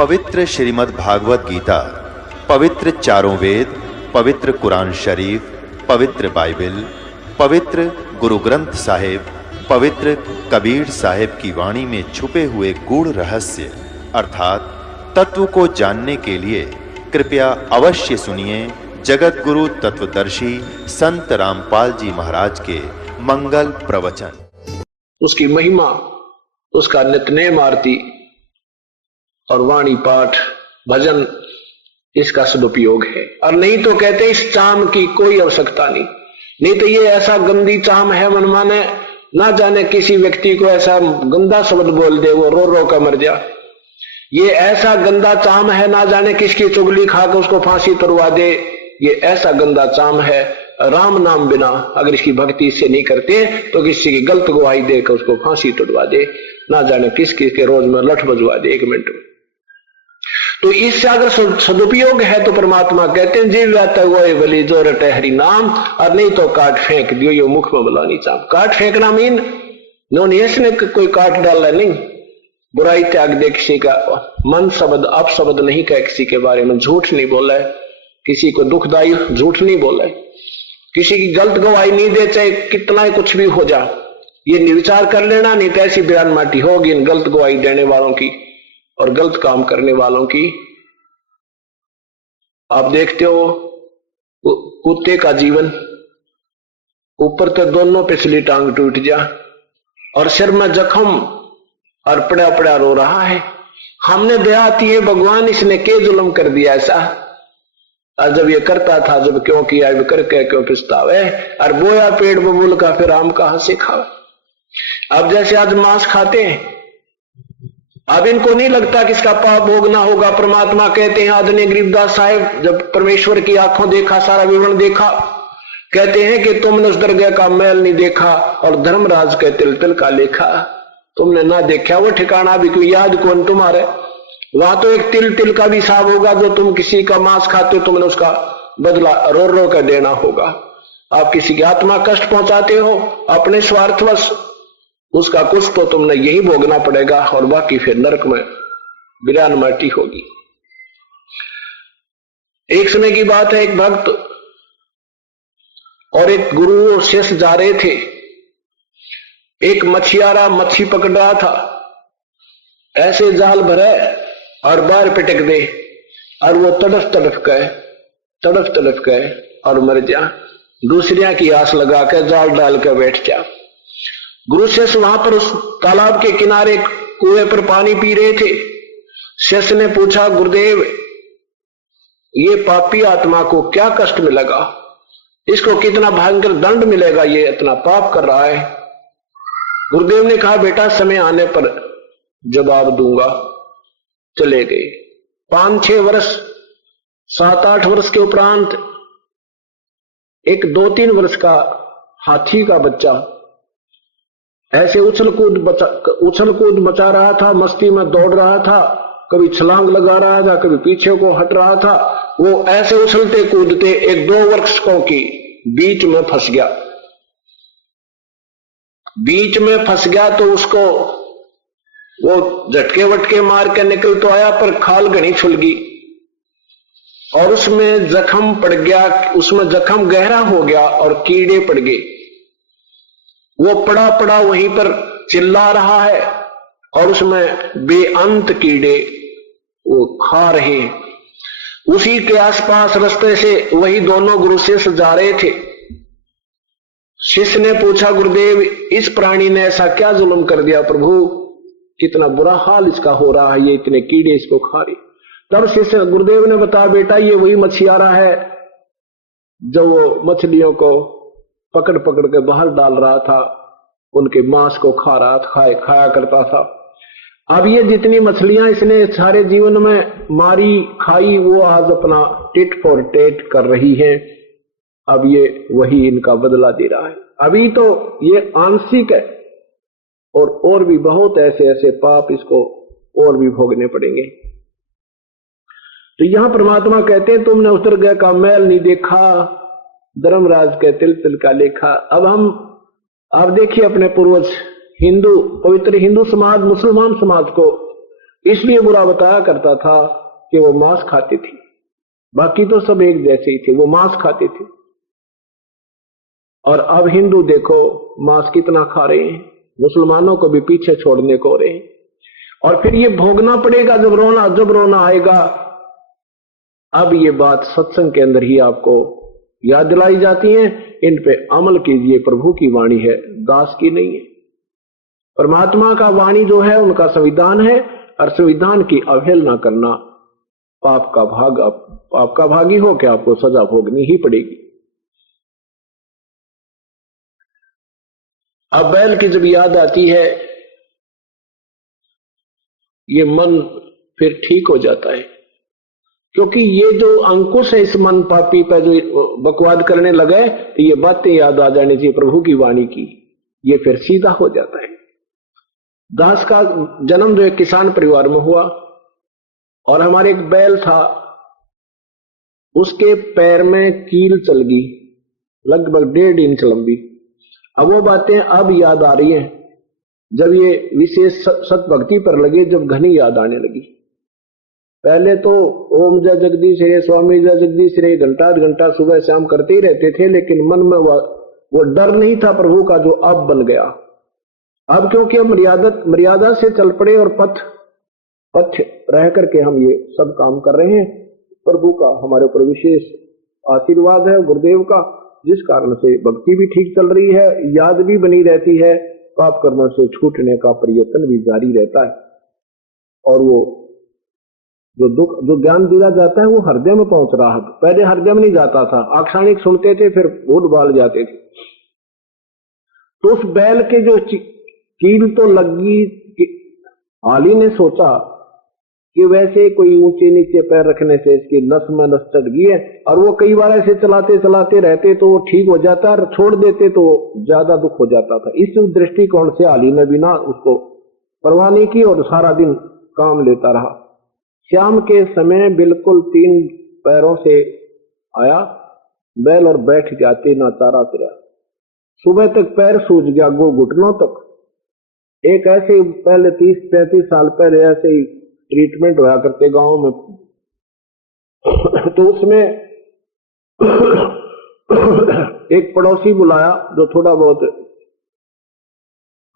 पवित्र श्रीमद् भागवत गीता, पवित्र चारों वेद, पवित्र कुरान शरीफ, पवित्र बाइबल, पवित्र गुरु ग्रंथ साहिब, पवित्र कबीर साहिब की वाणी में छुपे हुए गूढ़ रहस्य अर्थात तत्व को जानने के लिए कृपया अवश्य सुनिए जगत गुरु तत्वदर्शी संत रामपाल जी महाराज के मंगल प्रवचन। उसकी महिमा, उसका नित्यनेम आरती और वाणी पाठ भजन, इसका सदुपयोग है। और नहीं तो कहते इस चाम की कोई आवश्यकता नहीं तो ये ऐसा गंदी चाम है, मनमाने ना जाने किसी व्यक्ति को ऐसा गंदा शब्द बोल दे वो रो रो कर मर जा। ये ऐसा गंदा चाम है, ना जाने किसकी चुगली खाकर उसको फांसी तुड़वा दे। ये ऐसा गंदा चाम है, राम नाम बिना अगर इसकी भक्ति इससे नहीं करते तो किसी की गलत गवाही देकर उसको फांसी तुड़वा दे, ना जाने किस किस के रोज में लठ बजवा दे 1 मिनट में। तो इससे अगर सदुपयोग है तो परमात्मा कहते हैं जीव जाता वो भली जो रटे हरि नाम, और नहीं तो काट फेंक दियो यो मुख में बुलानी चाम। काट फेंकना मीन ने कोई काट डालना नहीं, बुराई त्याग दे, किसी का मन शब्द अपशब्द नहीं कहे, किसी के बारे में झूठ नहीं बोला है, किसी को दुखदायी झूठ नहीं बोला है, किसी की गलत गवाही नहीं दे, चाहे कितना ही कुछ भी हो जा। ये निर्विचार कर लेना, नहीं तो ऐसी बयान माटी होगी इन गलत गवाही देने वालों की और गलत काम करने वालों की। आप देखते हो कुत्ते का जीवन, ऊपर तो दोनों पिछली टांग टूट जा और सिर में जख्म और पड़ा पड़ा रो रहा है। हमने दया आती है भगवान इसने क्या जुल्म कर दिया ऐसा, और जब ये करता था जब क्यों किया, करके क्यों पछतावे, और बोया पेड़ बबूल का फिर आम कहां से खावे। अब जैसे आज मांस खाते हैं, अब इनको नहीं लगता कि इसका पाप भोगना होगा। परमात्मा कहते हैं, आदरणीय गरीबदास साहिब जब परमेश्वर की आंखों देखा, सारा विवरण देखा, कहते हैं कि तुमने उस दरगाह का मैल नहीं देखा और धर्मराज के तिल तिल का लेखा तुमने ना देखा, वो ठिकाना भी कोई याद कौन तुम्हारे। वहां तो एक तिल तिल का भी हिसाब होगा, जो तुम किसी का मांस खाते हो तुमने उसका बदला रो रो कर देना होगा। आप किसी की आत्मा कष्ट पहुंचाते हो अपने स्वार्थवश, उसका कुछ तो तुमने यही भोगना पड़ेगा और बाकी फिर नरक में बिरान माटी होगी। एक समय की बात है, एक भक्त और एक गुरु और शिष्य जा रहे थे। एक मछियारा मच्छी पकड़ रहा था, ऐसे जाल भरे और बाहर पिटक दे और वो तड़फ तड़फ गए और मर जा। दूसरिया की आस लगा कर जाल डाल कर बैठ जा। गुरु शिष्य वहां पर उस तालाब के किनारे कुएं पर पानी पी रहे थे। शिष्य ने पूछा, गुरुदेव ये पापी आत्मा को क्या कष्ट मिलेगा, इसको कितना भयंकर दंड मिलेगा, ये इतना पाप कर रहा है। गुरुदेव ने कहा, बेटा समय आने पर जवाब दूंगा। चले गए। 5-6 वर्ष 7-8 वर्ष के उपरांत एक 2-3 वर्ष का हाथी का बच्चा ऐसे उछल कूद मचा रहा था, मस्ती में दौड़ रहा था, कभी छलांग लगा रहा था, कभी पीछे को हट रहा था। वो ऐसे उछलते कूदते एक 2 वृक्षों की बीच में फंस गया। तो उसको वो झटके वटके मार के निकल तो आया, पर खाल घनी छुल गई और उसमें जख्म पड़ गया। उसमें जख्म गहरा हो गया और कीड़े पड़ गए। वो पड़ा वहीं पर चिल्ला रहा है और उसमें बेअंत कीड़े वो खा रहे हैं। उसी के आसपास रास्ते से वही दोनों गुरु शिष्य जा रहे थे। शिष्य ने पूछा, गुरुदेव इस प्राणी ने ऐसा क्या जुल्म कर दिया प्रभु, कितना बुरा हाल इसका हो रहा है, ये इतने कीड़े इसको खा रहे। तब शिष्य गुरुदेव ने बताया, बेटा ये वही मछियारा है जो वो मछलियों को पकड़ के बाहर डाल रहा था, उनके मांस को खाया करता था। अब ये जितनी मछलियां इसने सारे जीवन में मारी खाई, वो आज अपना टिट फॉर टेट कर रही है। अब ये वही इनका बदला दे रहा है। अभी तो ये आंशिक है और भी बहुत ऐसे पाप इसको और भी भोगने पड़ेंगे। तो यहां परमात्मा कहते हैं, तुमने उतर गए का मैल नहीं देखा, धर्मराज के तिल तिल का लेखा। अब आप देखिए अपने पूर्वज हिंदू, पवित्र हिंदू समाज मुसलमान समाज को इसलिए बुरा बताया करता था कि वो मांस खाते थे, बाकी तो सब एक जैसे ही थे, वो मांस खाते थे। और अब हिंदू देखो मांस कितना खा रहे हैं, मुसलमानों को भी पीछे छोड़ने को रहे हैं। और फिर ये भोगना पड़ेगा जब रोना आएगा। अब ये बात सत्संग के अंदर ही आपको याद दिलाई जाती है, इन पे अमल कीजिए। प्रभु की वाणी है, दास की नहीं है। परमात्मा का वाणी जो है उनका संविधान है, और संविधान की अवहेलना करना पाप का भागी हो के आपको सजा भोगनी ही पड़ेगी। अब बैल की जब याद आती है, ये मन फिर ठीक हो जाता है, क्योंकि ये जो अंकुश है इस मन पापी पर जो बकवाद करने लगे, तो ये बातें याद आ जानी चाहिए प्रभु की वाणी की, ये फिर सीधा हो जाता है। दास का जन्म जो एक किसान परिवार में हुआ, और हमारे एक बैल था, उसके पैर में कील चल गई लगभग 1.5 इंच लंबी। अब वो बातें अब याद आ रही हैं, जब ये विशेष सत भक्ति पर लगे, जब घनी याद आने लगी। पहले तो ओम जय जगदीश रे, स्वामी जय जगदीश रे घंटा सुबह शाम करते ही रहते थे, लेकिन मन में वो डर नहीं था प्रभु का जो अब बन गया। अब क्योंकि हम मर्यादा से चल पड़े और पथ रह करके हम ये सब काम कर रहे हैं, प्रभु का हमारे ऊपर विशेष आशीर्वाद है गुरुदेव का, जिस कारण से भक्ति भी ठीक चल रही है, याद भी बनी रहती है, पाप कर्मों से छूटने का प्रयत्न भी जारी रहता है। और वो जो ज्ञान दिया जाता है वो हृदय में पहुंच रहा है। पहले हृदय में नहीं जाता था, आक्षाणिक सुनते थे, फिर भूत बाल जाते थे। तो उस बैल के जो कील तो लगी, आली ने सोचा कि वैसे कोई ऊंचे नीचे पैर रखने से इसकी नस में नस चढ़ गई है, और वो कई बार ऐसे चलाते रहते तो वो ठीक हो जाता, और छोड़ देते तो ज्यादा दुख हो जाता था। इस दृष्टिकोण से आली ने भी ना उसको परवाह नहीं की और सारा दिन काम लेता रहा। शाम के समय बिल्कुल 3 पैरों से आया बैल और बैठ गया, तेना चारा फिरा। सुबह तक पैर सूज गया, घुटनों तक। एक ऐसे पहले 30-35 साल पहले ऐसे ही ट्रीटमेंट होया करते गांव में, तो उसमें एक पड़ोसी बुलाया जो थोड़ा बहुत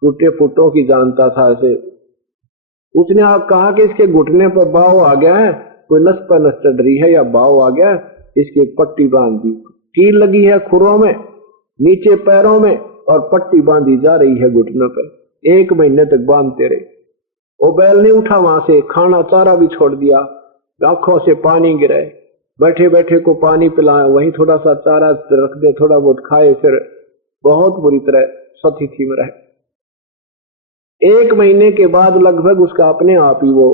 टूटे फुटों की जानता था। ऐसे उसने आप कहा कि इसके घुटने पर बाव आ गया है, कोई नस पर नस चढ़ रही है या बाव आ गया है, इसकी एक पट्टी बांध दी। कील लगी है खुरों में, नीचे पैरों में, और पट्टी बांधी जा रही है घुटनों पर। 1 महीने तक बांधते रहे। वो बैल नहीं उठा वहां से, खाना चारा भी छोड़ दिया, आंखों से पानी गिरे, बैठे बैठे को पानी पिलाए, वहीं थोड़ा सा चारा रख दे, थोड़ा बहुत खाए, फिर बहुत बुरी तरह स्थिति में रहे। 1 महीने के बाद लगभग उसका अपने आप ही वो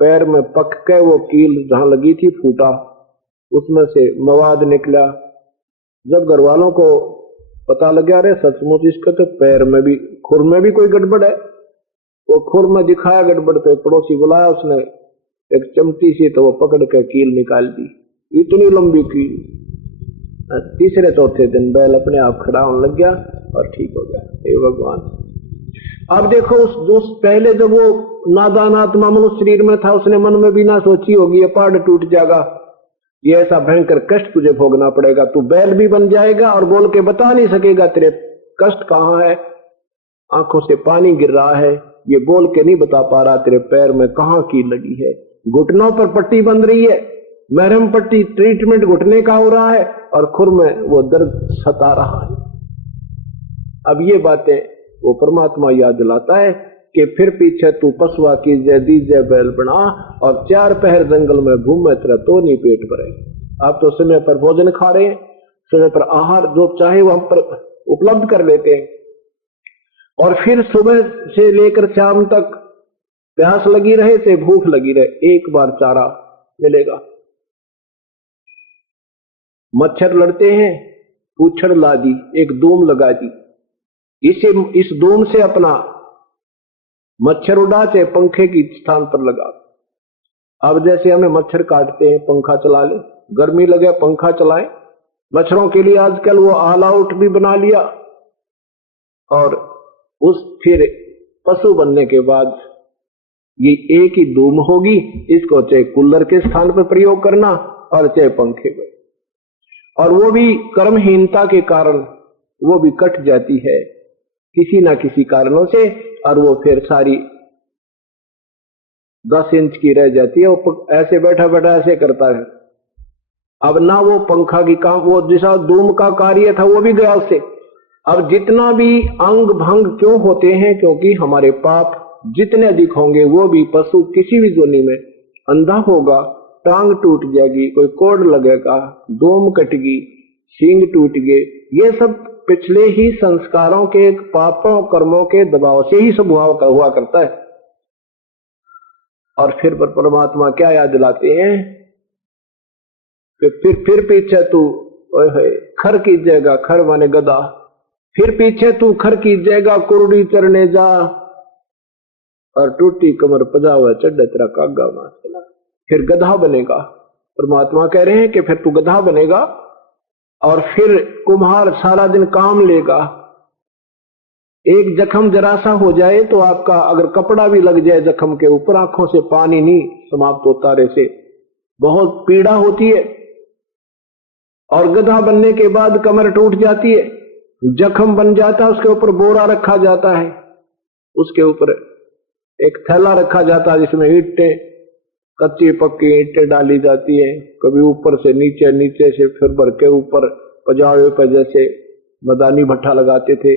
पैर में पक के वो कील जहां लगी थी फूटा, उसमें से मवाद निकला। जब घर वालों को पता लग गया, अरे सचमुच इसके तो पैर में भी, खुर में भी कोई गड़बड़ है। वो खुर में दिखाया गड़बड़, तो पड़ोसी बुलाया, उसने एक चमटी से तो वो पकड़ के कील निकाल दी, इतनी लंबी कील। 3-4 दिन बैल अपने आप खड़ा होने लग गया और ठीक हो गया। हे भगवान! अब देखो उस पहले जब वो नादान आत्मा मनुष्य शरीर में था, उसने मन में भी ना सोची होगी ये पहाड़ टूट जाएगा, ये ऐसा भयंकर कष्ट तुझे भोगना पड़ेगा, तू बैल भी बन जाएगा और बोल के बता नहीं सकेगा तेरे कष्ट कहाँ है, आंखों से पानी गिर रहा है, ये बोल के नहीं बता पा रहा तेरे पैर में कहाँ कील लगी है, घुटनों पर पट्टी बंध रही है, मरहम पट्टी ट्रीटमेंट घुटने का हो रहा है, और खुर में वो दर्द सता रहा है। अब ये बातें वो परमात्मा याद दिलाता है कि फिर पीछे तू पशुआ की जय दीजय बैल बना, और 4 पहर जंगल में घूमे तेरा तो नहीं पेट भरे। आप तो समय पर भोजन खा रहे हैं, समय पर आहार जो चाहे वो हम पर उपलब्ध कर लेते हैं, और फिर सुबह से लेकर शाम तक प्यास लगी रहे से भूख लगी रहे, एक बार चारा मिलेगा। मच्छर लड़ते हैं, पूछड़ ला दी, एक दूम लगा दी, इस दूम से अपना मच्छर उड़ा, चाहे पंखे की स्थान पर लगा। अब जैसे हमें मच्छर काटते हैं, पंखा चला ले, गर्मी लगे पंखा चलाएं। मच्छरों के लिए आजकल वो ऑल आउट भी बना लिया, और उस फिर पशु बनने के बाद ये एक ही धूम होगी, इसको चाहे कूलर के स्थान पर प्रयोग करना और चाहे पंखे में, और वो भी कर्महीनता के कारण वो भी कट जाती है किसी ना किसी कारणों से, और वो फिर सारी 10 इंच की रह जाती है। वो ऐसे बैठा बैठा ऐसे करता है, अब ना वो पंखा की काम, वो जैसा धूम का कार्य था वो भी गया उससे। अब जितना भी अंग भंग क्यों होते हैं, क्योंकि हमारे पाप जितने अधिक होंगे वो भी पशु किसी भी जोनी में अंधा होगा, टांग टूट जाएगी, कोई कोड लगेगा, दोम कटेगी, सींग टूट गए, ये सब पिछले ही संस्कारों के पापों कर्मों के दबाव से ही सब हुआ करता है। और फिर परमात्मा क्या याद दिलाते हैं कि फिर पीछे तू खर कीजिएगा, खर माने गधा, फिर पीछे तू खर कीजिएगा, कुरुड़ी चरने जा, और टूटी कमर पजा हुआ चढ़ तेरा कागा मार, फिर गधा बनेगा। परमात्मा कह रहे हैं कि फिर तू गधा बनेगा और फिर कुम्हार सारा दिन काम लेगा। एक जख्म जरा सा हो जाए तो आपका अगर कपड़ा भी लग जाए जख्म के ऊपर, आंखों से पानी नहीं समाप्त होता रहे से बहुत पीड़ा होती है। और गधा बनने के बाद कमर टूट जाती है, जख्म बन जाता है, उसके ऊपर बोरा रखा जाता है, उसके ऊपर एक थैला रखा जाता है जिसमें ईंटें, कच्ची पक्की ईंटें डाली जाती है, कभी ऊपर से नीचे, नीचे से फिर भर के ऊपर पजावे पर जैसे मदानी भट्ठा लगाते थे।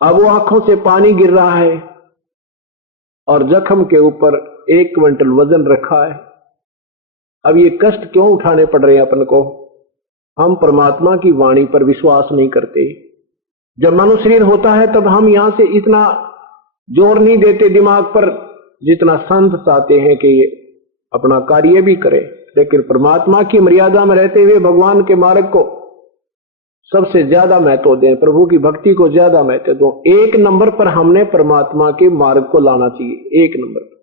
अब वो आंखों से पानी गिर रहा है और जख्म के ऊपर 1 क्विंटल वजन रखा है। अब ये कष्ट क्यों उठाने पड़ रहे हैं अपन को? हम परमात्मा की वाणी पर विश्वास नहीं करते। जब मनुष्य शरीर होता है तब हम यहां से इतना जोर नहीं देते दिमाग पर जितना संत चाहते हैं कि ये अपना कार्य भी करे, लेकिन परमात्मा की मर्यादा में रहते हुए भगवान के मार्ग को सबसे ज्यादा महत्व दें, प्रभु की भक्ति को ज्यादा महत्व दो। 1 नंबर पर हमने परमात्मा के मार्ग को लाना चाहिए, 1 नंबर पर,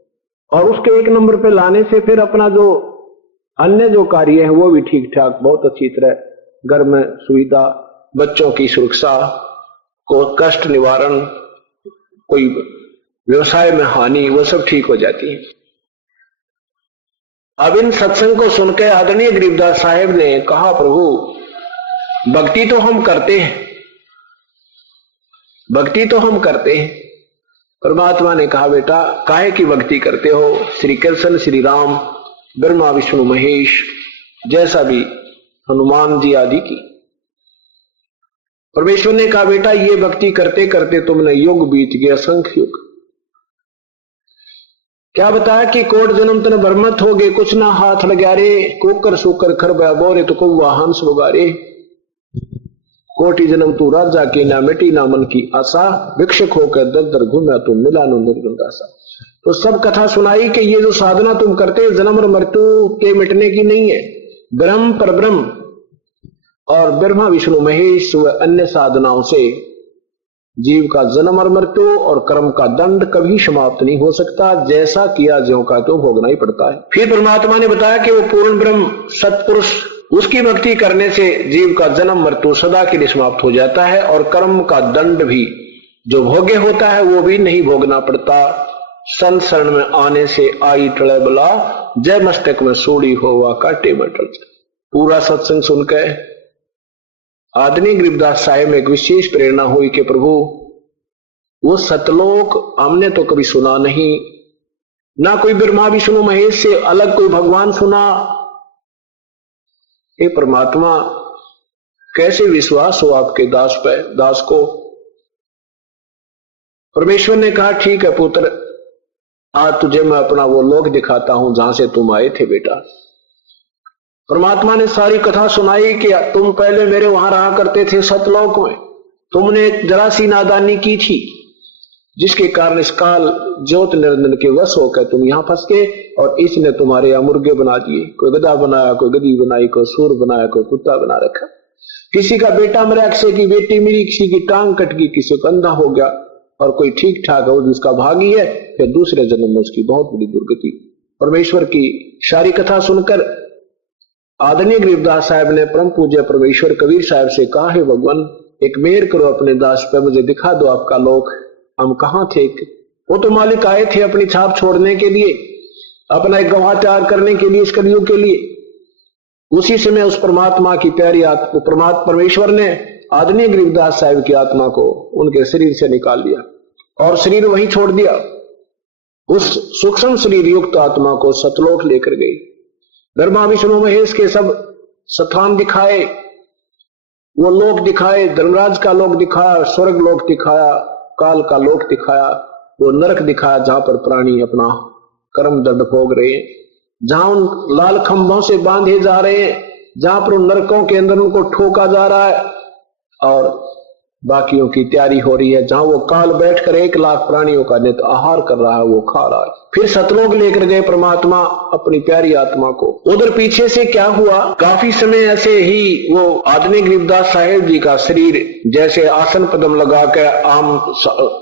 और उसके 1 नंबर पर लाने से फिर अपना जो अन्य जो कार्य है वो भी ठीक ठाक बहुत अच्छी तरह, घर में सुविधा, बच्चों की सुरक्षा, को कष्ट निवारण, कोई व्यवसाय में हानि, वो सब ठीक हो जाती है। अब इन सत्संग को सुनकर आदरणीय गरीबदास साहेब ने कहा, प्रभु भक्ति तो हम करते हैं, भक्ति तो हम करते हैं। परमात्मा ने कहा, बेटा काहे की भक्ति करते हो? श्री कृष्ण, श्री राम, ब्रह्मा विष्णु महेश, जैसा भी हनुमान जी आदि की। परमेश्वर ने कहा, बेटा ये भक्ति करते करते तुमने युग बीत गया, असंख्य युग। क्या बताया कि कोट जन्म तन बरमत हो गए, कुछ ना हाथ लगा रे, कुकर सुकर खरबा बोरे तो कौवा हंस बगारे। कोटि जन्म तू राजा की, ना मिटी ना मन की आशा, भिक्षक होकर दर दर घूमा तुम मिला नो निर्गुंडासा। तो सब कथा सुनाई कि ये जो साधना तुम करते हो जन्म और मृत्यु के मिटने की नहीं है। ब्रह्म पर ब्रह्म और ब्रह्मा विष्णु महेश व अन्य साधनाओं से जीव का जन्म और मृत्यु और कर्म का दंड कभी समाप्त नहीं हो सकता। जैसा किया ज्यों का तो भोगना ही पड़ता है। फिर परमात्मा ने बताया कि वो पूर्ण ब्रह्म सत्पुरुष, उसकी भक्ति करने से जीव का जन्म मृत्यु सदा के लिए समाप्त हो जाता है और कर्म का दंड भी जो भोग्य होता है वो भी नहीं भोगना पड़ता। संत शरण में आने से आई टले बला, जय मस्तक में सूड़ी होवा काटे में टल। पूरा सत्संग सुनकर आदरणीय गरीबदास साहेब में एक विशेष प्रेरणा हुई कि प्रभु वो सतलोक हमने तो कभी सुना नहीं, ना कोई ब्रह्मा विष्णु महेश से अलग कोई भगवान सुना। हे परमात्मा कैसे विश्वास हो आपके दास पे, दास को? परमेश्वर ने कहा, ठीक है पुत्र, आज तुझे मैं अपना वो लोक दिखाता हूं जहां से तुम आए थे बेटा। परमात्मा ने सारी कथा सुनाई कि तुम पहले मेरे वहां रहा करते थे सतलोक में, तुमने एक जरा सी नादानी की थी जिसके कारण इस काल ज्योत निरंजन के वश होकर तुम यहां फंस गए और इसने तुम्हारे यहाँ मुर्गे बना दिए। कोई गधा बनाया, कोई गधी बनाई, कोई सूर बनाया, कोई कुत्ता बना रखा। किसी का बेटा मरा, किसी की बेटी मेरी, किसी की टांग कट गई, किसी को अंधा हो गया और कोई ठीक ठाक है, वो जिसका भागी है, फिर दूसरे जन्म में उसकी बहुत बड़ी दुर्गति। परमेश्वर की सारी कथा सुनकर आदरणीय गरीबदास साहब ने परम पूज्य परमेश्वर कबीर साहब से कहा, है भगवान एक मेहर करो अपने दास पे, मुझे दिखा दो आपका लोक, हम कहां थे, वो तो मालिक आए थे अपनी छाप छोड़ने के लिए, अपना एक गवाह तैयार करने के लिए, इस कलयुग के लिए। उसी समय उस परमात्मा की प्यारी आत्मा परमेश्वर ने आदरणीय गरीबदास साहिब की आत्मा को उनके शरीर से निकाल लिया और शरीर वहीं छोड़ दिया। उस सूक्ष्म शरीर युक्त आत्मा को सतलोक लेकर गई। ब्रह्मा विष्णु महेश के सब स्थान दिखाए, वो लोक दिखाए, धर्मराज का लोक दिखाया, स्वर्ग लोक दिखाया, काल का लोक दिखाया, वो नरक दिखाया जहां पर प्राणी अपना कर्म दंड भोग रहे हैं, जहां उन लाल खंभों से बांधे जा रहे हैं, जहां पर उन नरकों के अंदर उनको ठोका जा रहा है और बाकियों की तैयारी हो रही है, जहां वो काल बैठकर 1 लाख प्राणियों का नित आहार कर रहा है, वो खा रहा है। फिर सतलोक लेकर गए परमात्मा अपनी प्यारी आत्मा को। उधर पीछे से क्या हुआ, काफी समय ऐसे ही वो आदरणीय गरीबदास साहेब जी का शरीर जैसे आसन पदम लगा के आम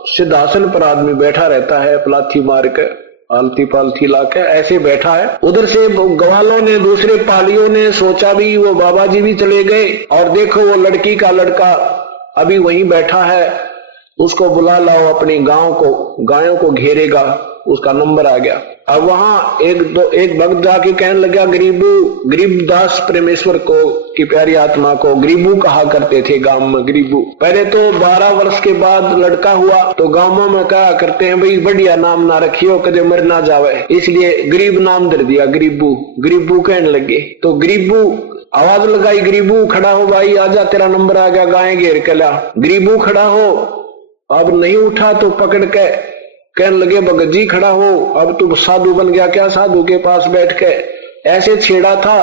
सिद्धासन पर आदमी बैठा रहता है, पलाथी मार के आलती पालथी लाके ऐसे बैठा है। उधर से ग्वालों ने, दूसरे पालियों ने सोचा भी वो बाबा जी भी चले गए और देखो वो लड़की का लड़का अभी वहीं बैठा है, उसको बुला लाओ, अपनी गायों को घेरेगा, उसका नंबर आ गया। अब वहां एक भक्त जाके कहने लगा, गरीबदास परमेश्वर को की प्यारी आत्मा को गरीबू कहा करते थे गांव में, गरीबू। पहले तो 12 वर्ष के बाद लड़का हुआ तो गांवों में कहा करते हैं भाई बढ़िया नाम ना रखियो, कदे मर ना जावे, इसलिए गरीब नाम धर दिया, गरीबू कहने लगे। तो गरीबू आवाज लगाई, गरीबू खड़ा हो भाई, आजा तेरा नंबर आ गया, गाय घेर के ला। गरीबू खड़ा हो, अब नहीं उठा तो पकड़ के कहने लगे भगत जी खड़ा हो, अब तू साधु बन गया क्या, साधु के पास बैठ के ऐसे छेड़ा था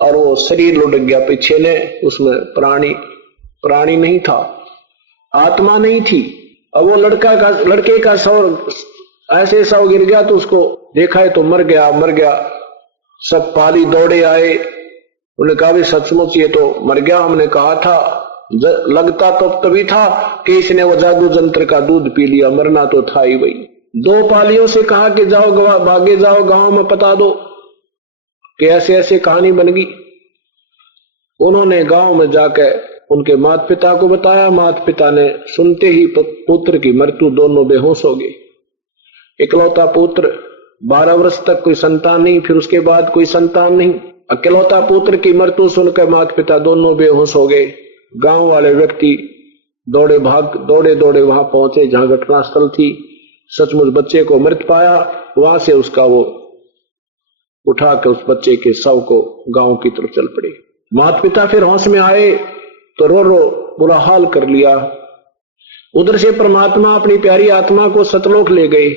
और वो शरीर लुढ़क गया पीछे ने, उसमें प्राणी नहीं था, आत्मा नहीं थी। अब वो लड़के का ऐसे सौ गिर गया तो उसको देखा है तो मर गया। सब पाली दौड़े आए, उन्होंने कहा भी सचमुच ये तो मर गया, हमने कहा था, लगता तो तभी था कि इसने वो जादू जंत्र का दूध पी लिया, मरना तो था ही वही। 2 पालियों से कहा कि जाओ भागे जाओ गांव में पता दो कि ऐसे ऐसे कहानी बन गई। उन्होंने गांव में जाकर उनके माता पिता को बताया। माता पिता ने सुनते ही पुत्र की मृत्यु, दोनों बेहोश हो गए। इकलौता पुत्र, 12 वर्ष तक कोई संतान नहीं, फिर उसके बाद कोई संतान नहीं। अकेलौता पुत्र की मृत्यु सुनकर माता पिता दोनों बेहोश हो गए। गांव वाले व्यक्ति दौड़े वहां पहुंचे जहां घटनास्थल थी। सचमुच बच्चे को मृत पाया। वहां से उसका वो उठा के उस बच्चे के शव को गांव की तरफ चल पड़े। माता पिता फिर होश में आए तो रो बुरा हाल कर लिया। उधर से परमात्मा अपनी प्यारी आत्मा को सतलोक ले गए।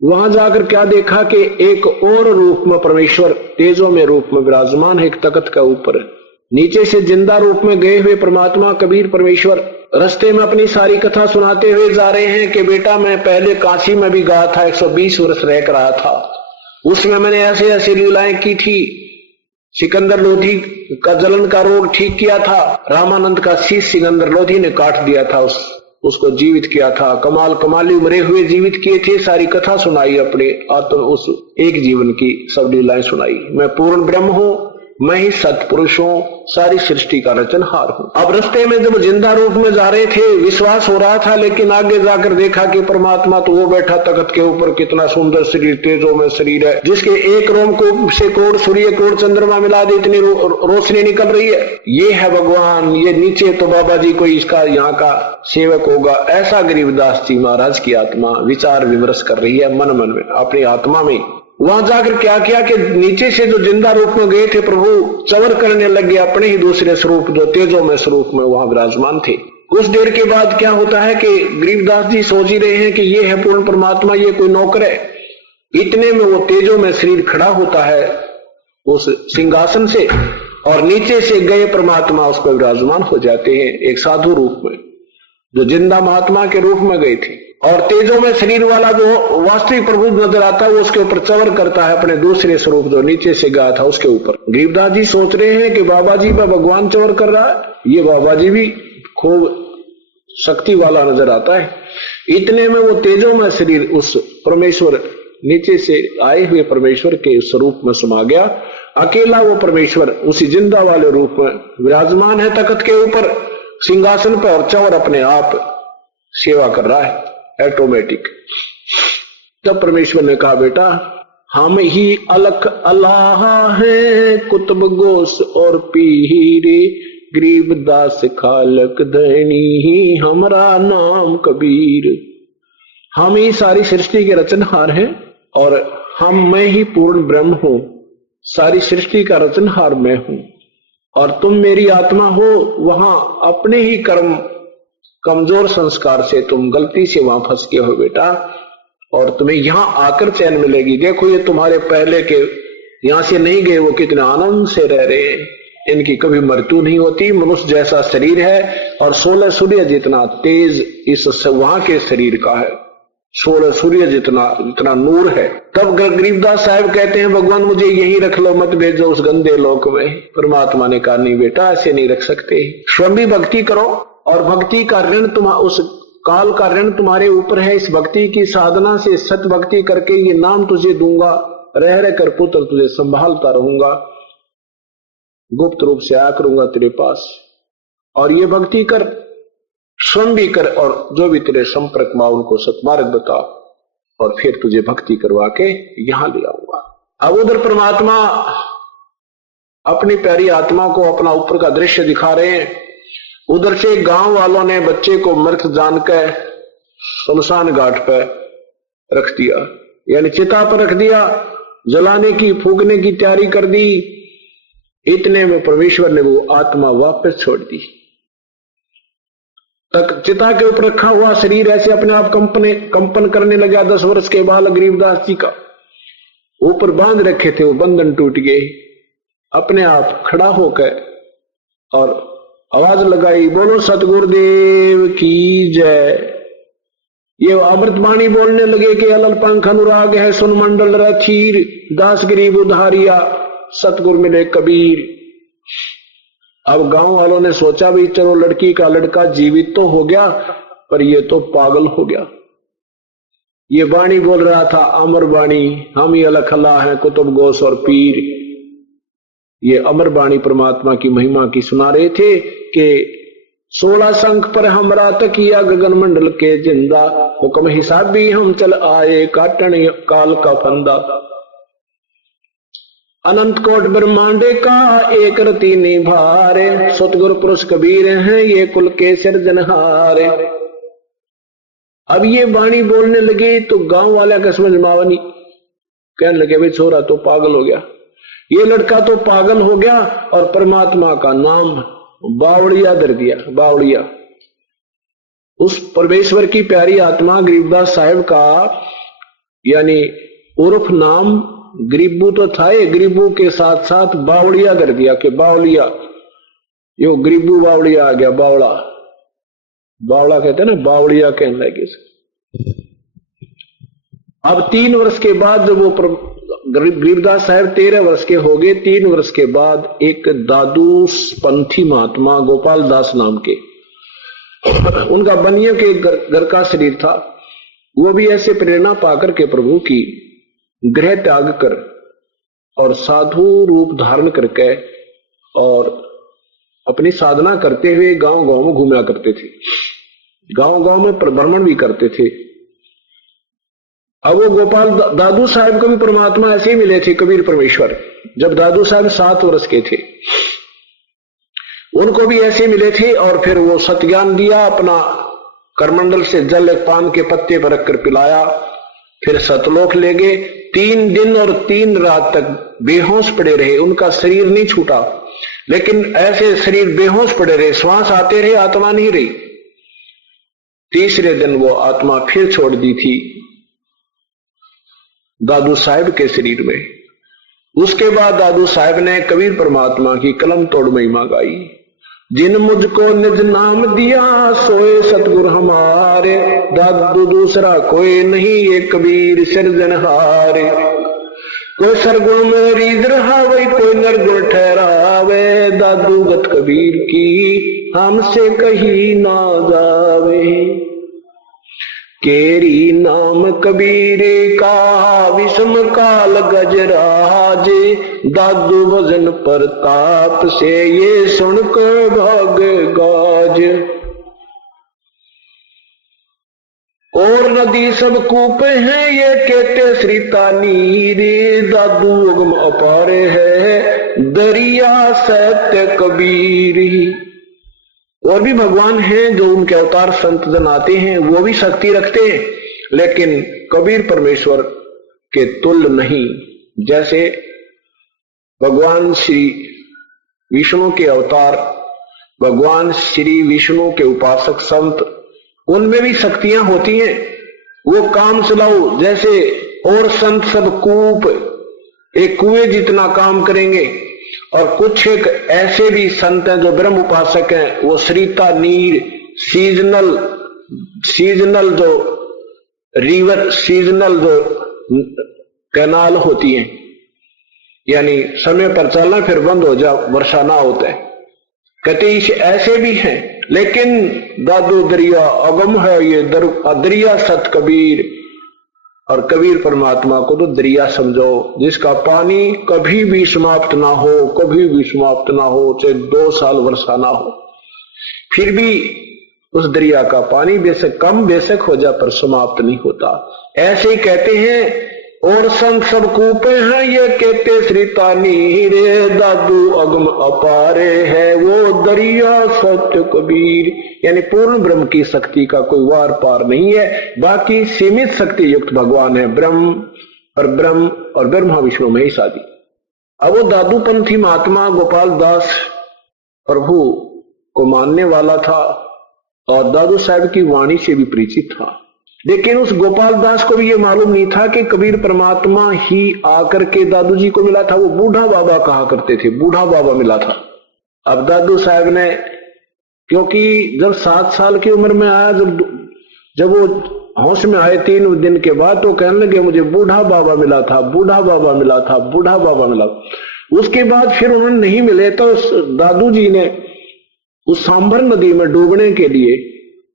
वहां जाकर क्या देखा कि एक और रूप में परमेश्वर तेजों में रूप में विराजमान है, एक तख्त का ऊपर। नीचे से जिंदा रूप में गए हुए परमात्मा कबीर परमेश्वर रास्ते में अपनी सारी कथा सुनाते हुए जा रहे हैं कि बेटा मैं पहले काशी में भी गया था, 120 वर्ष रह कर रहा था, उसमें मैंने ऐसे ऐसे लीलाएं की थी। सिकंदर लोधी का जलन का रोग ठीक किया था, रामानंद का शीश सिकंदर लोधी ने काट दिया था, उसको जीवित किया था, कमाली मरे हुए जीवित किए थे। सारी कथा सुनाई, अपने आत्म उस एक जीवन की सब लीलाएं सुनाई। मैं पूर्ण ब्रह्म हूं, मैं ही सत्पुरुष हूं, सारी सृष्टि का रचनहार हूं। अब रास्ते में जब जिंदा रूप में जा रहे थे विश्वास हो रहा था, लेकिन आगे जाकर देखा कि परमात्मा तो वो बैठा तख्त के ऊपर, कितना सुंदर शरीर, तेजों में शरीर है, जिसके एक रोम को से कोड़ सूर्य कोड़ चंद्रमा मिला दे इतनी रोशनी निकल रही है। ये है भगवान, ये नीचे तो बाबा जी कोई इसका यहाँ का सेवक होगा। ऐसा गरीबदास जी महाराज की आत्मा विचार विमर्श कर रही है मन में, अपनी आत्मा में। वहां जाकर क्या किया कि नीचे से जो जिंदा रूप में गए थे प्रभु चवर करने लगे अपने ही दूसरे स्वरूप, जो तेजों में स्वरूप में वहां विराजमान थे। कुछ देर के बाद क्या होता है कि गरीबदास जी सोच ही रहे हैं कि ये है पूर्ण परमात्मा, ये कोई नौकर है। इतने में वो तेजों में शरीर खड़ा होता है उस सिंहासन से, और नीचे से गए परमात्मा उस पर विराजमान हो जाते हैं एक साधु रूप में, जो जिंदा महात्मा के रूप में गए थे। और तेजों में शरीर वाला जो वास्तविक प्रभु नजर आता है वो उसके ऊपर चवर करता है अपने दूसरे स्वरूप जो नीचे से गया था उसके ऊपर। गरीबदास जी सोच रहे हैं कि बाबा जी पर भगवान चवर कर रहा है, ये बाबा जी भी खूब शक्ति वाला नजर आता है। इतने में वो तेजों में शरीर उस परमेश्वर नीचे से आए हुए परमेश्वर के स्वरूप में समा गया। अकेला वो परमेश्वर उसी जिंदा वाले रूप में विराजमान है तख्त के ऊपर सिंहासन पर, और चवर अपने आप सेवा कर रहा है। ऑटोमेटिक। तब परमेश्वर ने कहा बेटा हम ही अलख अल्लाह हैं, कुतुब गोस और पीरे, गरीबदास खालक धनी ही हमारा नाम कबीर। हम ही सारी सृष्टि के रचनहार हैं और मैं ही पूर्ण ब्रह्म हूं, सारी सृष्टि का रचनहार मैं हूं और तुम मेरी आत्मा हो। वहां अपने ही कर्म कमजोर संस्कार से तुम गलती से वहां फंस गए हो बेटा, और तुम्हें यहां आकर चैन मिलेगी। देखो ये तुम्हारे पहले के यहां से नहीं गए, वो कितने आनंद से रह रहे हैं, इनकी कभी मृत्यु नहीं होती, मनुष्य जैसा शरीर है और 16 सूर्य जितना तेज इस वहां के शरीर का है, 16 सूर्य जितना नूर है। तब गरीबदास साहब कहते हैं भगवान मुझे यहीं रख लो, मत भेजो उस गंदे लोक में। परमात्मा ने कहा नहीं बेटा ऐसे नहीं रख सकते, स्वयं भी भक्ति करो और भक्ति का ऋण उस काल का ऋण तुम्हारे ऊपर है। इस भक्ति की साधना से सत भक्ति करके ये नाम तुझे दूंगा, रह रह कर पुत्र तुझे संभालता रहूंगा, गुप्त रूप से आया करूंगा तेरे पास, और ये भक्ति कर, स्वयं भी कर और जो भी तेरे संपर्क में उनको सतमार्ग बता, और फिर तुझे भक्ति करवा के यहां ले आऊंगा। अब उधर परमात्मा अपनी प्यारी आत्मा को अपना ऊपर का दृश्य दिखा रहे हैं। उधर से गांव वालों ने बच्चे को मृत जानकर शमशान घाट पर रख दिया, यानी चिता पर रख दिया, जलाने की फूकने की तैयारी कर दी। इतने में परमेश्वर ने वो आत्मा वापस छोड़ दी। तक चिता के ऊपर रखा हुआ शरीर ऐसे अपने आप कंपन करने लगा। 10 वर्ष के बाल गरीबदास जी का ऊपर बांध रखे थे, वो बंधन टूट गए, अपने आप खड़ा होकर और आवाज लगाई, बोलो सतगुरुदेव की जय। ये अमृतवाणी बोलने लगे कि अलल पंख अनुराग है सुन मंडल रथीर, दास गरीब उधारिया सतगुरु मिले कबीर। अब गांव वालों ने सोचा भी चलो लड़की का लड़का जीवित तो हो गया, पर ये तो पागल हो गया। ये वाणी बोल रहा था अमर वाणी, हम ही अलख अल्लाह हैं कुतुब गोस और पीर। ये अमर वाणी परमात्मा की महिमा की सुना रहे थे कि 16 शंख पर हमरा तकिया गगन मंडल के जिंदा, हुक्म हिसाबी हम चल आए काटन काल का फंदा। अनंत कोट ब्रह्मांडे का एक रति निभारे, सतगुरु पुरुष कबीर हैं ये कुल के सिरजनहारे। अब ये वाणी बोलने लगे तो गांव वाले का समझ में आवा नहीं, कहने लगे भाई छोरा तो पागल हो गया, ये लड़का तो पागल हो गया और परमात्मा का नाम बावड़िया धर दिया। बावड़िया उस परमेश्वर की प्यारी आत्मा गरीबदास साहब का यानी उर्फ नाम गरीबू तो था, गरीबू के साथ साथ बावड़िया धर दिया कि बावलिया, यो गरीबू बावड़िया आ गया। बावड़ा बावड़ा कहते हैं ना, बावड़िया कहने लगे। अब 3 वर्ष के बाद जब वो गरीबदास साहब 13 वर्ष के हो गए, 3 वर्ष के बाद एक दादू पंथी महात्मा गोपाल दास नाम के, उनका बनिया के घर का शरीर था, वो भी ऐसे प्रेरणा पाकर के प्रभु की गृह त्याग कर और साधु रूप धारण करके और अपनी साधना करते हुए गांव गांव में घूमा करते थे, गांव गांव में भ्रमण भी करते थे। अब वो गोपाल दादू साहब को भी परमात्मा ऐसे ही मिले थे, कबीर परमेश्वर, जब दादू साहब 7 वर्ष के थे उनको भी ऐसे मिले थे। और फिर वो सत्ज्ञान दिया, अपना करमंडल से जल एक पान के पत्ते पर रखकर पिलाया, फिर सतलोक ले गए। 3 दिन और 3 रात तक बेहोश पड़े रहे, उनका शरीर नहीं छूटा, लेकिन ऐसे शरीर बेहोश पड़े रहे, श्वास आते रहे, आत्मा नहीं रही। तीसरे दिन वो आत्मा फिर छोड़ दी थी दादू साहब के शरीर में। उसके बाद दादू साहब ने कबीर परमात्मा की कलम तोड़ महिमा गाई। जिन मुझको निज नाम दिया सोए सतगुरु हमारे, दादू दूसरा कोई नहीं ये कबीर सिरजनहारे। कोई सरगुण में रीझ रहा वही कोई निर्गुण ठहरावे, दादू गत कबीर की हमसे कही ना जावे। केरी नाम कबीर का विषम काल गजराजे, दादू भजन प्रताप से ये सुनकर भाग गाज। और नदी सब कूप हैं ये कहते श्री तानी रे। दादू उगम अपारे है दरिया सत्य कबीर। और भी भगवान हैं जो उनके अवतार संत जन आते हैं, वो भी शक्ति रखते हैं, लेकिन कबीर परमेश्वर के तुल्य नहीं। जैसे भगवान श्री विष्णु के अवतार, भगवान श्री विष्णु के उपासक संत, उनमें भी शक्तियां होती हैं, वो काम चलाओ। जैसे और संत सब कूप, एक कुएं जितना काम करेंगे, और कुछ एक ऐसे भी संत हैं जो ब्रह्म उपासक हैं, वो श्रीता नीर, सीजनल जो रिवर, सीजनल जो कैनाल होती हैं, यानी समय पर चलना फिर बंद हो जाओ, वर्षा ना होता है, कहते ऐसे भी हैं। लेकिन दादू दरिया अगम है ये दरिया सत कबीर। और कबीर परमात्मा को तो दरिया समझो, जिसका पानी कभी भी समाप्त ना हो, कभी भी समाप्त ना हो, चाहे 2 साल वर्षा ना हो, फिर भी उस दरिया का पानी बेशक कम बेशक हो जाए पर समाप्त नहीं होता। ऐसे ही कहते हैं और संत सब कूपे हैं ये कहते श्री तानी रे। दादू अगम अपारे है वो दरिया सत्य कबीर। यानी पूर्ण ब्रह्म की शक्ति का कोई वार पार नहीं है, बाकी सीमित शक्ति युक्त भगवान है, ब्रह्म और ब्रह्मा विष्णु महेश आदि। अब वो दादू पंथी महात्मा गोपाल दास प्रभु को मानने वाला था और दादू साहब की वाणी से भी परिचित था, लेकिन उस गोपाल दास को भी ये मालूम नहीं था कि कबीर परमात्मा ही आकर के दादू जी को मिला था। वो बूढ़ा बाबा कहा करते थे, बूढ़ा बाबा मिला था। अब दादू साहब ने, क्योंकि जब 7 साल की उम्र में आया, जब वो होश में आए 3 दिन के बाद, तो कहने लगे मुझे बूढ़ा बाबा मिला था, बूढ़ा बाबा मिला था, बूढ़ा बाबा मिला। उसके बाद फिर उन्होंने नहीं मिले तो दादू जी ने उस सांभर नदी में डूबने के लिए,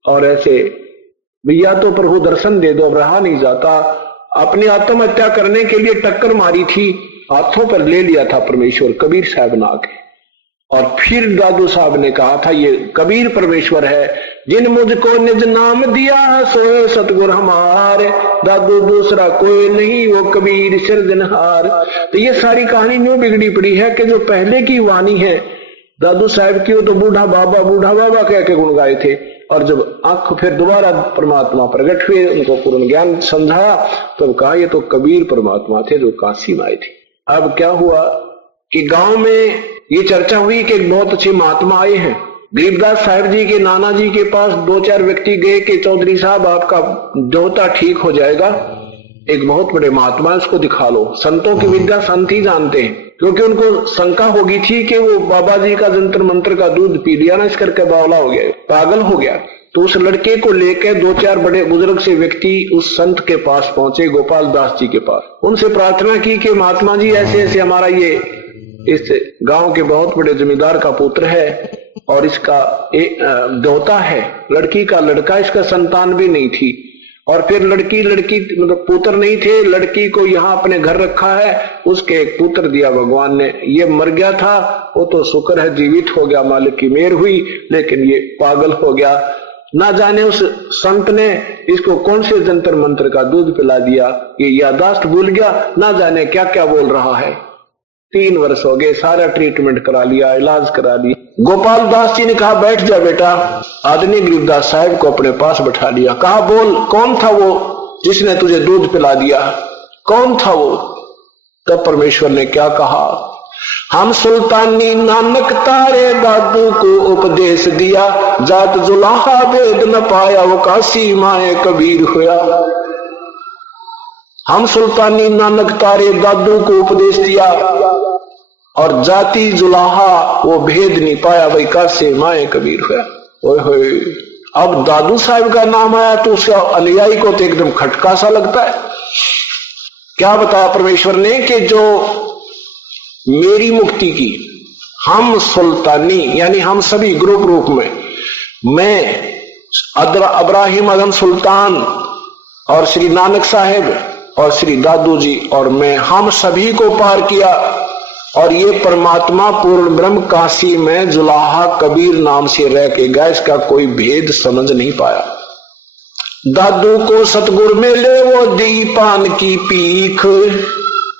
और ऐसे भैया तो प्रभु दर्शन दे दो, अब रहा नहीं जाता, अपनी आत्महत्या करने के लिए टक्कर मारी थी, हाथों पर ले लिया था परमेश्वर कबीर साहब ने आके। और फिर दादू साहब ने कहा था ये कबीर परमेश्वर है, जिन मुझको निज नाम दिया सोए सतगुर हमारे। दादू दूसरा कोई नहीं वो कबीर सिरजनहार। तो ये सारी कहानी यूं बिगड़ी पड़ी है कि जो पहले की वाणी है दादू साहब की, वो तो बूढ़ा बाबा कह के गुण गाए थे, और जब आंख फिर दोबारा परमात्मा प्रकट हुए, उनको पूर्ण ज्ञान समझाया, तब कहा ये तो कबीर परमात्मा थे जो काशी में आए थे। अब क्या हुआ कि गांव में ये चर्चा हुई कि एक बहुत अच्छे महात्मा आए हैं। गरीबदास साहब जी के नाना जी के पास 2-4 व्यक्ति गए कि चौधरी साहब आपका दोहता ठीक हो जाएगा, एक बहुत बड़े महात्मा है उसको दिखा लो। संतों की विद्या संत ही जानते हैं, क्योंकि उनको शंका होगी थी कि वो बाबा जी का जंतर मंत्र का दूध पी लिया ना, इस करके बावला हो गया, पागल हो गया। तो उस लड़के को लेकर 2-4 बड़े बुजुर्ग से व्यक्ति उस संत के पास पहुंचे, गोपाल दास जी के पास। उनसे प्रार्थना की कि महात्मा जी ऐसे ऐसे हमारा ये इस गांव के बहुत बड़े जमींदार का पुत्र है और इसका दोहता है, लड़की का लड़का, इसका संतान भी नहीं थी, और फिर लड़की मतलब पुत्र नहीं थे, लड़की को यहाँ अपने घर रखा है, उसके एक पुत्र दिया भगवान ने, ये मर गया था, वो तो शुक्र है जीवित हो गया, मालिक की मेहर हुई, लेकिन ये पागल हो गया। ना जाने उस संत ने इसको कौन से जंतर मंत्र का दूध पिला दिया, ये यादाश्त भूल गया, ना जाने क्या क्या बोल रहा है। 3 वर्ष हो गए, सारा ट्रीटमेंट करा लिया, इलाज करा लिया। गोपाल दास जी ने कहा बैठ जा बेटा। आदमी गरीबदास साहब को अपने पास बैठा लिया, कहा बोल कौन था वो जिसने तुझे दूध पिला दिया, कौन था वो? तब परमेश्वर ने क्या कहा, हम सुल्तानी नानक तारे दादू को उपदेश दिया, जात जुलाहा वेद न पाया वो काशी माए कबीर हुआ। हम सुल्तानी नानक तारे दादू को उपदेश दिया और जाति जुलाहा वो भेद नहीं पाया, वही काशी माए कबीर हुआ। ओए होए, अब दादू साहब का नाम आया तो उसका अनुयायी को तो एकदम खटका सा लगता है। क्या बताया परमेश्वर ने कि जो मेरी मुक्ति की, हम सुल्तानी यानी हम सभी ग्रुप रूप में, मैं अब्राहिम आजम सुल्तान और श्री नानक साहेब और श्री दादू जी और मैं, हम सभी को पार किया, और ये परमात्मा पूर्ण ब्रह्म काशी में जुलाहा कबीर नाम से रह के गया, इसका कोई भेद समझ नहीं पाया। दादू को सतगुर मिले वो दी पान की पीख,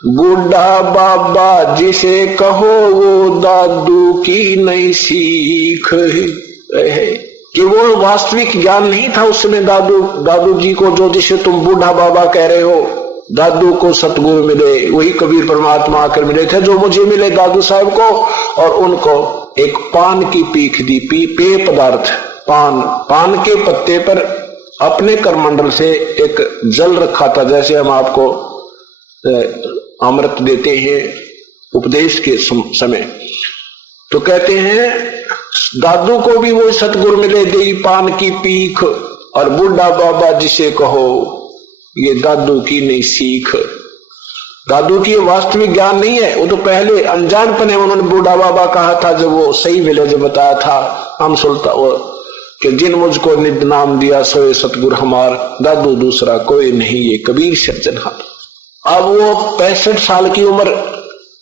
बूढ़ा बाबा जिसे कहो वो दादू की नई सीख। कि वो वास्तविक ज्ञान नहीं था उस समय दादू जी को, जो जिसे तुम बूढ़ा बाबा कह रहे हो। दादू को सतगुरु मिले, वही कबीर परमात्मा आकर मिले थे जो मुझे मिले दादू साहब को, और उनको एक पान की पीख दी, पेय पदार्थ पान के पत्ते पर अपने करमंडल से एक जल रखा था, जैसे हम आपको अमृत देते हैं उपदेश के समय। तो कहते हैं दादू को भी वो सतगुरु मिले दी पान की पीख, और बूढ़ा बाबा जिसे कहो ये दादू की नहीं सीख। दादू की वास्तविक ज्ञान नहीं है, वो तो पहले अनजानपन है। उन्होंने बूढ़ा बाबा कहा था जब वो सही विलेज बताया था, हम सुनता वो कि जिन मुझको निद नाम दिया सोए सतगुरु हमार, दादू दूसरा कोई नहीं ये कबीर सिरजनहार। अब वो 65 साल की उम्र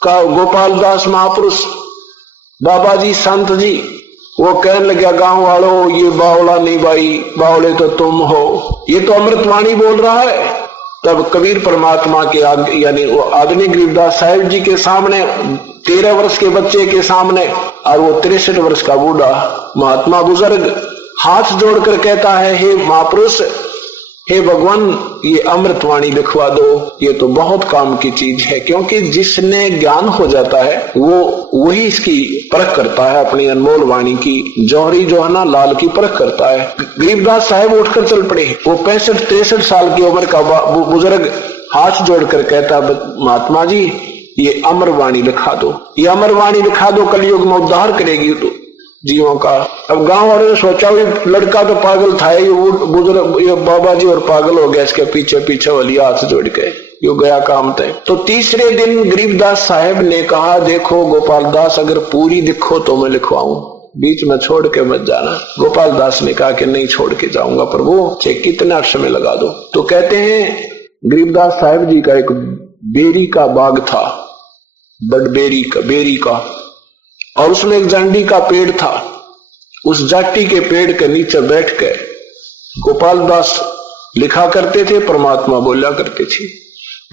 का गोपाल दास महापुरुष बाबा जी संत जी, वो कहने लगा गांव वालों ये बावला नहीं भाई, बावले तो तुम हो, ये तो अमृतवाणी बोल रहा है। तब कबीर परमात्मा के यानी वो आदरणीय गरीबदास साहिब जी के सामने 13 वर्ष के बच्चे के सामने, और वो 63 वर्ष का बूढ़ा महात्मा बुजुर्ग हाथ जोड़कर कहता है, हे महापुरुष, हे भगवान, ये अमृतवाणी लिखवा दो, ये तो बहुत काम की चीज है। क्योंकि जिसने ज्ञान हो जाता है वो वही इसकी परख करता है, अपनी अनमोल वाणी की, जौहरी जोहना लाल की परख करता है। गरीबदास साहब उठकर चल पड़े। वो 65-63 साल की उम्र का बुजुर्ग हाथ जोड़कर कहता, महात्मा जी ये अमरवाणी लिखा दो, ये अमरवाणी लिखा दो, कलयुग में उद्धार करेगी तो जीवों का। अब गांव वालों ने सोचा लड़का तो पागल था, ये बुजुर्ग ये बाबा जी और पागल हो गया, इसके पीछे पीछे वाली हाथ जोड़ के यो गया काम तय। तो तीसरे दिन गरीबदास साहब ने कहा, देखो गोपाल दास, अगर पूरी लिखो तो मैं लिखवाऊं, बीच में छोड़ के मत जाना। गोपाल दास ने कहा कि नहीं छोड़ के जाऊंगा प्रभु, चाहे कितना समय लगा दो। तो कहते हैं गरीबदास साहब जी का एक बेरी का बाग था, बेरी का, और उसमें एक जांडी का पेड़ था। उस जाटी के पेड़ के नीचे बैठ के गोपाल दास लिखा करते थे, परमात्मा बोला करते थे।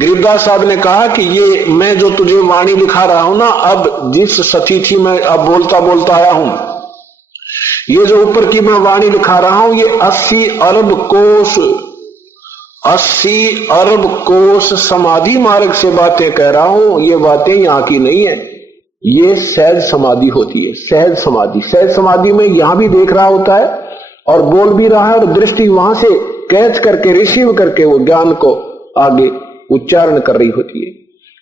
गरीबदास साहब ने कहा कि ये मैं जो तुझे वाणी लिखा रहा हूं ना, अब जिस सतीथि में अब बोलता बोलता आया हूं, ये जो ऊपर की मैं वाणी लिखा रहा हूं, ये 80 अरब कोस समाधि मार्ग से बातें कह रहा हूं। ये बातें यहां की नहीं है, ये सहज समाधि होती है। सहज समाधि में यहां भी देख रहा होता है और बोल भी रहा है, और दृष्टि वहां से कैच करके रिसीव करके वो ज्ञान को आगे उच्चारण कर रही होती है।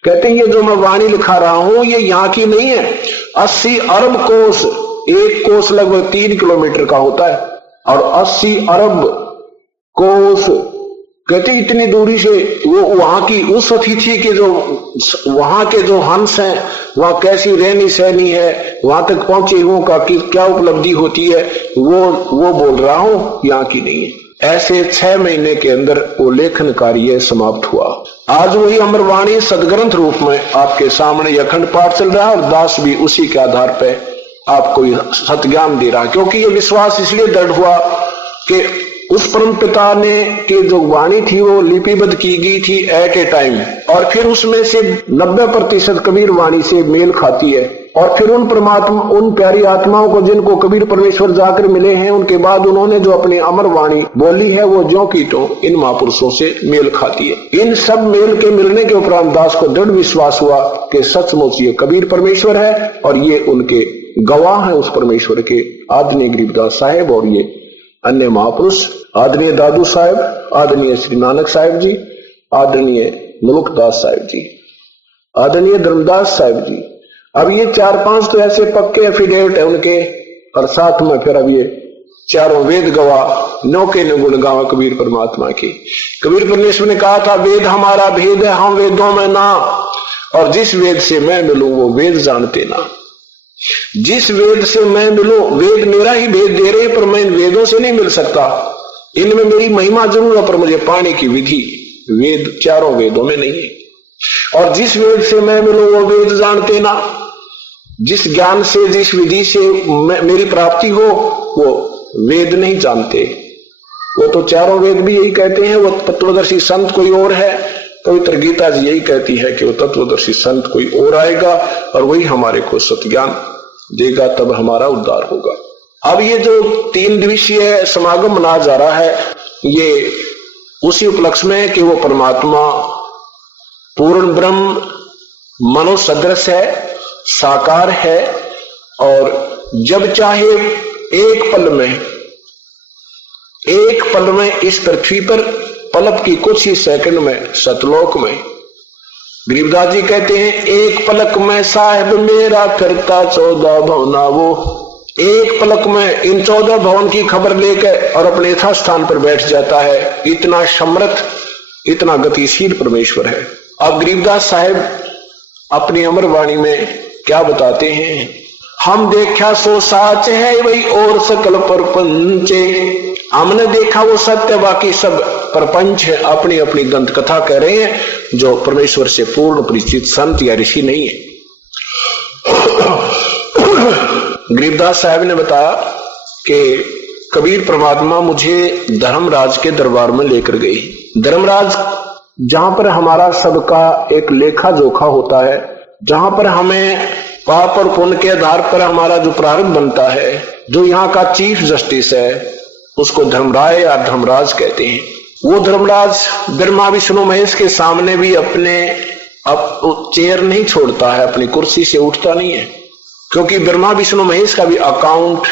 कहते हैं ये जो मैं वाणी लिखा रहा हूं ये यहां की नहीं है। 80 अरब कोस, एक कोस लगभग 3 किलोमीटर का होता है, और 80 अरब कोस कहते इतनी दूरी से वो वहां की उस अतिथि के जो वहां के जो हंस हैं, वहां कैसी रहनी सहनी है, वहां तक पहुंचे हुओं का क्या उपलब्धि होती है, वो बोल रहा हूं, यहां की नहीं है। ऐसे 6 महीने के अंदर वो लेखन कार्य समाप्त हुआ। आज वही अमरवाणी सदग्रंथ रूप में आपके सामने अखंड पाठ चल रहा है, और दास भी उसी के आधार पर आपको सतज्ञान दे रहा है। क्योंकि ये विश्वास इसलिए दृढ़ हुआ कि उस परम पिता ने की जो वाणी थी वो लिपिबद्ध की गई थी एट ए टाइम, और फिर उसमें से 90% कबीर वाणी से मेल खाती है। और फिर उन परमात्मा, उन प्यारी आत्माओं को जिनको कबीर परमेश्वर जाकर मिले हैं, उनके बाद उन्होंने जो अपनी अमर वाणी बोली है वो ज्यों की त्यों इन महापुरुषों से मेल खाती है। इन सब मेल के मिलने के उपरांत दास को दृढ़ विश्वास हुआ कि सचमुच ये कबीर परमेश्वर है, और ये उनके गवाह है उस परमेश्वर के, आदरणीय गरीबदास साहेब और ये अन्य महापुरुष, आदरणीय दादू साहब, आदरणीय श्री नानक साहब जी, आदरणीय मुलुकदास साहब जी, आदरणीय धर्मदास साहब जी। अब ये 4-5 तो ऐसे पक्के एफिडेविट है उनके, और साथ में फिर अब ये चारों वेद गवाह नौके ने गुण गावा कबीर परमात्मा की। कबीर परमेश्वर ने कहा था, वेद हमारा भेद है, हम वेदों में ना, और जिस वेद से मैं मिलूं वो वेद जानते ना। जिस वेद से मैं मिलूं, वेद मेरा ही भेद दे रहे, पर मैं इन वेदों से नहीं मिल सकता। इनमें मेरी महिमा जरूर है, पर मुझे पाने की विधि वेद चारों वेदों में नहीं है। और जिस वेद से मैं मिलूं वो वेद जानते ना। जिस ज्ञान से, जिस विधि से मेरी प्राप्ति हो वो वेद नहीं जानते। वो तो चारों वेद भी यही कहते हैं, वो तत्वदर्शी संत कोई और है। पवित्र गीता जी यही कहती है कि वो तत्वदर्शी संत कोई और आएगा और वही हमारे को सत्ज्ञान देगा, तब हमारा उद्धार होगा। अब ये जो 3 दिवसीय समागम मनाया जा रहा है, ये उसी उपलक्ष्य में है कि वो परमात्मा पूर्ण ब्रह्म मनोसदृश है, साकार है, और जब चाहे एक पल में इस पृथ्वी पर, पलक की कुछ ही सेकंड में सतलोक में, गरीबदास जी कहते हैं एक पलक में साहिब मेरा करता 14 भवना। वो एक पलक में इन 14 भवन की खबर लेकर और अपने यथा स्थान पर बैठ जाता है। इतना समर्थ, इतना गतिशील परमेश्वर है। अब गरीबदास साहिब अपनी अमर वाणी में क्या बताते हैं? हम देखा सो साच है वही और सकल परपंचे। हमने देखा वो सत्य, बाकी सब परपंच है। अपनी अपनी दंत कथा कह रहे हैं जो परमेश्वर से पूर्ण परिचित संत या ऋषि नहीं है। गरीबदास साहब ने बताया कि कबीर परमात्मा मुझे धर्मराज के दरबार में लेकर गई। धर्मराज जहां पर हमारा सबका एक लेखा जोखा होता है, जहां पर हमें पाप और पुण्य के आधार पर हमारा जो प्रारब्ध बनता है, जो यहाँ का चीफ जस्टिस है, उसको धर्मराय या धर्मराज कहते हैं। वो धर्मराज ब्रह्मा विष्णु महेश के सामने भी अपने चेयर नहीं छोड़ता है, अपनी कुर्सी से उठता नहीं है, क्योंकि ब्रह्मा विष्णु महेश का भी अकाउंट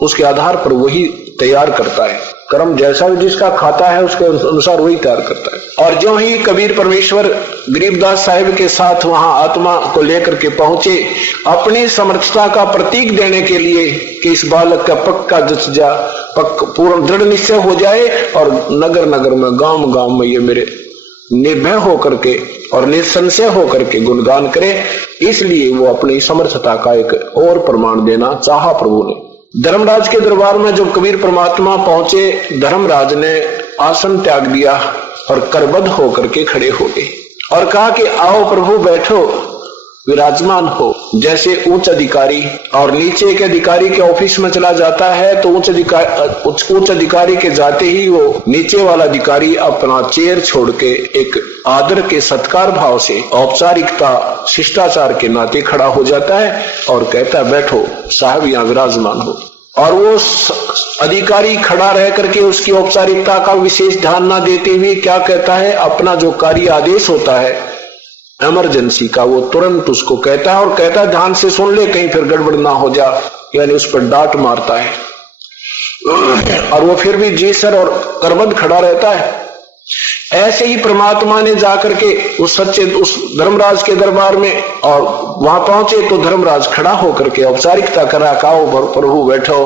उसके आधार पर वही तैयार करता है। कर्म जैसा जिसका खाता है उसके अनुसार वही तैयार करता है। और जो ही कबीर परमेश्वर गरीबदास साहिब के साथ वहां आत्मा को लेकर के पहुंचे, अपनी समर्थता का प्रतीक देने के लिए कि इस बालक का पक्का जच जा, पूर्ण दृढ़ निश्चय हो जाए और नगर नगर में, गांव गांव में ये मेरे निर्भय होकर के और निसंशय होकर के गुणगान करे, इसलिए वो अपनी समर्थता का एक और प्रमाण देना चाहा प्रभु ने। धर्मराज के दरबार में जब कबीर परमात्मा पहुंचे, धर्मराज ने आसन त्याग दिया और करबद्ध होकर के खड़े हो गए और कहा कि आओ प्रभु, बैठो, विराजमान हो। जैसे उच्च अधिकारी और नीचे के अधिकारी के ऑफिस में चला जाता है तो उच्च अधिकारी के जाते ही वो नीचे वाला अधिकारी अपना चेयर छोड़ के एक आदर के सत्कार भाव से, औपचारिकता शिष्टाचार के नाते खड़ा हो जाता है और कहता है बैठो साहब, यहाँ विराजमान हो। और वो अधिकारी खड़ा रह करके उसकी औपचारिकता का विशेष ध्यान ना देते हुए क्या कहता है, अपना जो कार्य आदेश होता है इमरजेंसी का, वो तुरंत उसको कहता है और कहता है ध्यान से सुन ले, कहीं फिर गड़बड़ ना हो जा, यानी उस पर डांट मारता है। और वो फिर भी जी सर और करबद्ध खड़ा रहता है। ऐसे ही परमात्मा ने जाकर के उस धर्मराज के दरबार में और वहां पहुंचे तो धर्मराज खड़ा होकर के औपचारिकता करा, कहो प्रभु बैठो,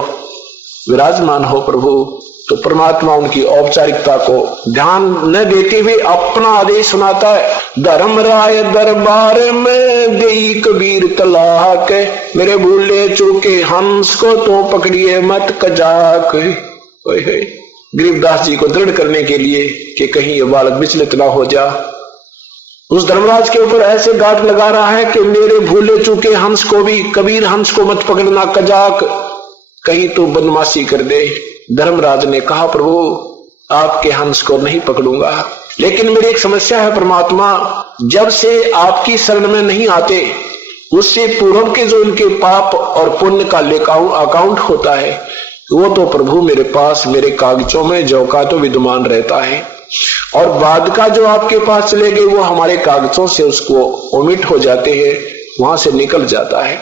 विराजमान हो प्रभु। तो परमात्मा उनकी औपचारिकता को ध्यान न देते हुए अपना आदेश सुनाता है, धर्मराय दरबार में देई कबीर तलाक, मेरे भूले चूके हंस को तो पकड़िए मत कजाक। गरीबदास जी को दृढ़ करने के लिए कि कहीं ये बालक विचलित ना हो जा, उस धर्मराज के ऊपर ऐसे गांठ लगा रहा है कि मेरे भूले चूके हंस को भी, कबीर हंस को मत पकड़ना कजाक, कहीं तो बदमाशी कर दे। धर्मराज ने कहा प्रभु आपके हंस को नहीं पकड़ूंगा, लेकिन मेरी एक समस्या है परमात्मा, जब से आपकी शरण में नहीं आते उससे पूर्व के जो इनके पाप और पुण्य का लेखा अकाउंट होता है वो तो प्रभु मेरे पास मेरे कागजों में जो का तो विद्यमान रहता है, और बाद का जो आपके पास चले गए वो हमारे कागजों से उसको ओमिट हो जाते हैं, वहां से निकल जाता है।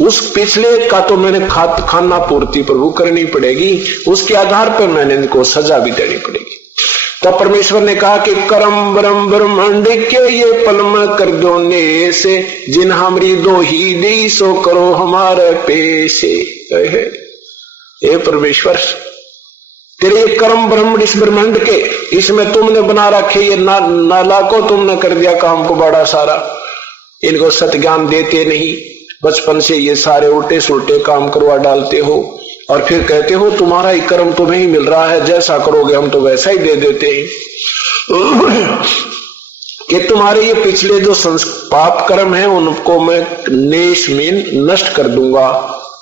उस पिछले का तो मैंने खाना पूर्ति प्रभु करनी पड़ेगी, उसके आधार पर मैंने इनको सजा भी देनी पड़ेगी। तब परमेश्वर ने कहा कि करम ब्रह्म ब्रह्मांड के ये पल में कर दो ने से, जिन हमरी दो ही दी सो करो हमारे पेशे। हे परमेश्वर, तेरे ये कर्म ब्रह्म इस ब्रह्मांड के, इसमें तुमने बना रखे ये नाला को, तुमने कर दिया काम को बड़ा सारा, इनको सत्य ज्ञान देते नहीं, बचपन से ये सारे उल्टे सुलटे काम करवा डालते हो और फिर कहते हो तुम्हारा ही कर्म तुम्हें ही मिल रहा है, जैसा करोगे हम तो वैसा ही दे देते हैं। कि तुम्हारे ये पिछले जो पाप कर्म है उनको मैं नष्ट कर दूंगा,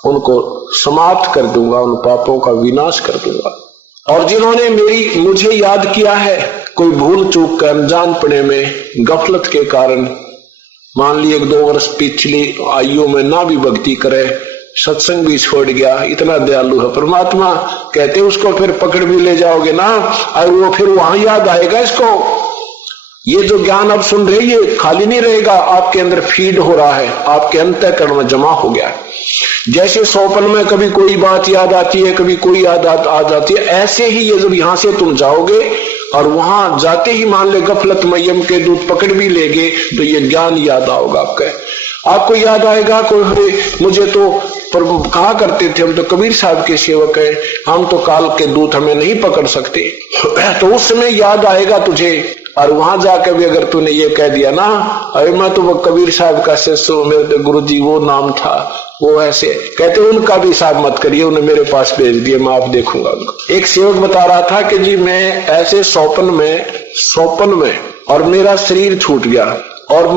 उनको समाप्त कर दूंगा, उन पापों का विनाश कर दूंगा। और जिन्होंने मुझे याद किया है, कोई भूल चूक कर अनजानपने में गफलत के कारण, मान ली 1-2 वर्ष पिछली आयु में ना भी भक्ति करे, सत्संग भी छोड़ गया, इतना दयालु है परमात्मा। कहते उसको फिर पकड़ भी ले जाओगे ना, और वो फिर वहां याद आएगा इसको। ये जो ज्ञान आप सुन रहे, ये खाली नहीं रहेगा, आपके अंदर फीड हो रहा है, आपके अंतःकरण में जमा हो गया है। जैसे सोपन में कभी कोई बात याद आती है, कभी कोई याद आ जाती है, ऐसे ही ये जब यहां से तुम जाओगे और वहां जाते ही मान ले गफलत में यम के दूत पकड़ भी लेंगे, तो ये ज्ञान याद आओगा आपको याद आएगा। कोई मुझे तो कहा करते थे, हम तो कबीर साहब के सेवक हैं, हम तो काल के दूत हमें नहीं पकड़ सकते, तो उस समय याद आएगा तुझे। और वहां जाकर भी अगर तूने ये कह दिया ना, अरे मैं तो वो कबीर साहब का शिष्य, मेरे गुरु जी वो नाम था, वो ऐसे कहते, उनका भी हिसाब मत करिए, उन्हें मेरे पास भेज दिए, मैं आप देखूंगा उनको। एक सेवक बता रहा था कि जी मैं ऐसे सोपन में और मेरा शरीर छूट गया, और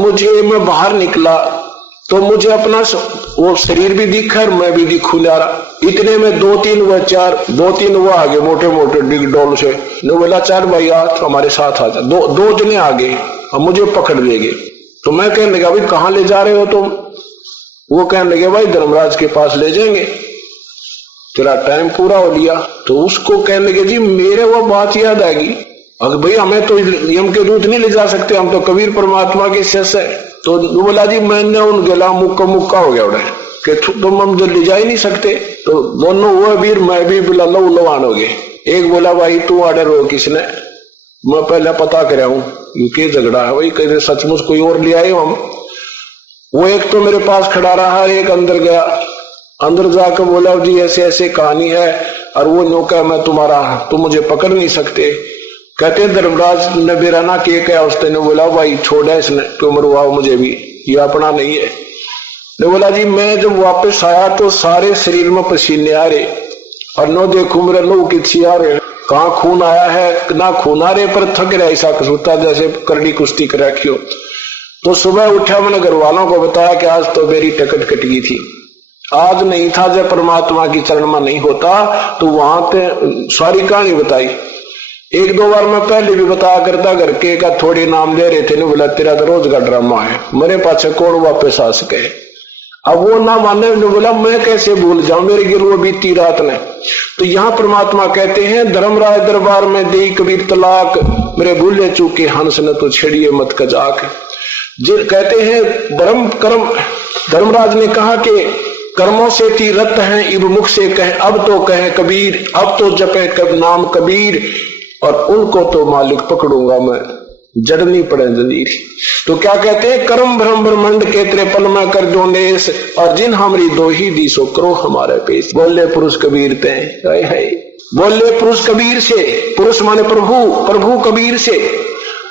मैं बाहर निकला तो मुझे अपना वो शरीर भी दिखा और मैं भी दिखू जा रहा। इतने में 2-3 वो आगे मोटे मोटे डिग डोल से, ने बोला 4 भाई आज हमारे साथ आ जा। 2 जने आगे और मुझे पकड़ लेंगे। तो मैं कहने लगा, भाई कहाँ ले जा रहे हो तुम? वो कहने लगे, भाई धर्मराज के पास ले जाएंगे, तेरा टाइम पूरा हो लिया। तो उसको कहने लगे, जी मेरे वो बात याद आएगी, अगर भाई हमें तो यम के दूत नहीं ले जा सकते, हम तो कबीर परमात्मा के शिष्य है। तो बोला, जी मैंने उन गला मुक्का हो गया उड़े कि तुम हम ले जा ही नहीं सकते। तो दोनों वो वीर मैं भी बोला लवान हो गए। एक बोला, भाई तू ऑर्डर हो किसने? मैं पहले पता कर हूं ये झगड़ा है, वही कहते सचमुच कोई और ले आए हम। वो एक तो मेरे पास खड़ा रहा, एक अंदर गया, अंदर जाकर बोला, जी ऐसे ऐसे कहानी है, और वो नौका मैं तुम मुझे पकड़ नहीं सकते। कहते धर्मराज ने बेराना किए क्या? उसने बोला, भाई छोड़ा इसने, क्यों मरवाओ मुझे भी, ये अपना नहीं है। ने बोला, जी मैं जब वापस आया तो सारे शरीर में पसीने आ रहे, और नो देखू मेरे लो किसी आ रहे, कहाँ खून आया है ना खून आ रहे, पर थक रहा ऐसा कसूता जैसे करड़ी कुश्ती कर रखी हो। तो सुबह उठा, मैंने घर वालों को बताया कि आज तो मेरी टिकट कट गई थी, आज नहीं था, जब परमात्मा की चरण में नहीं होता तो वहां पे सारी कहानी बताई। 1-2 बार मैं पहले भी बताया करता, घर के का थोड़े नाम ले रहे थे, नहीं बोला तेरा तो रोज का ड्रामा है, मेरे पास कौन वापस आ सके। अब वो ना माने, ने बोला मैं कैसे भूल जाऊं, मेरे गिर वो बीती रात ने। तो यहाँ परमात्मा कहते हैं, धर्मराज दरबार में दे कबीर तलाक, मेरे भूले चूके हंस न तो छेड़िए मत कजाक। कहते हैं ब्रह्म कर्म, धर्मराज ने कहा कि कर्मों से तीरथ हैं, इब मुख से कहे अब तो कहे कबीर, अब तो जपे नाम कबीर, और उनको तो मालिक पकड़ूंगा मैं, जड़नी पड़े जंजीर। तो क्या कहते हैं, कर्म भ्रम ब्रह्मंड के त्रिपल में कर दो नेस, और जिन हमरी दो ही दी सो करो हमारे पेश। बोले पुरुष कबीर ते है, बोले पुरुष कबीर से, पुरुष माने प्रभु कबीर से,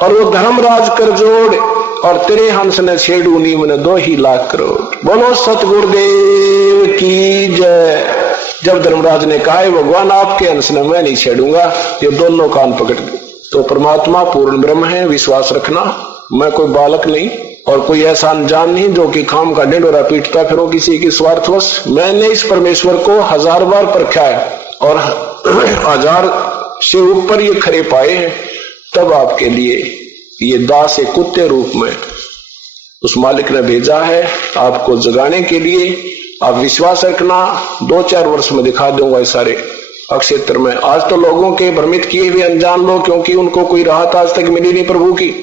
और वो धर्मराज कर जोड़, और तेरे हंस ने छेड़ू नी मैंने 2 ही लाख करोड़। बोलो सतगुरुदेव की जय। जब धर्मराज ने कहा, भगवान आपके हंस ने मैं नहीं छेड़ूंगा, ये दोनों कान पकड़ गए। तो परमात्मा पूर्ण ब्रह्म है, विश्वास रखना, मैं कोई बालक नहीं और कोई ऐसा अनजान नहीं जो कि खाम का ढिंढोरा पीटता फिरो किसी की स्वार्थवश। मैंने इस परमेश्वर को 1000 बार परखा है, और 1000 से ऊपर ये खरे पाए हैं, तब आपके लिए ये दास एक कुत्ते रूप में उस मालिक ने भेजा है आपको जगाने के लिए। आप विश्वास रखना, 2-4 वर्ष में दिखा दूंगा इस सारे क्षेत्र में। आज तो लोगों के भ्रमित किए हुए अनजान लोग, क्योंकि उनको कोई राहत आज तक मिली नहीं प्रभु की,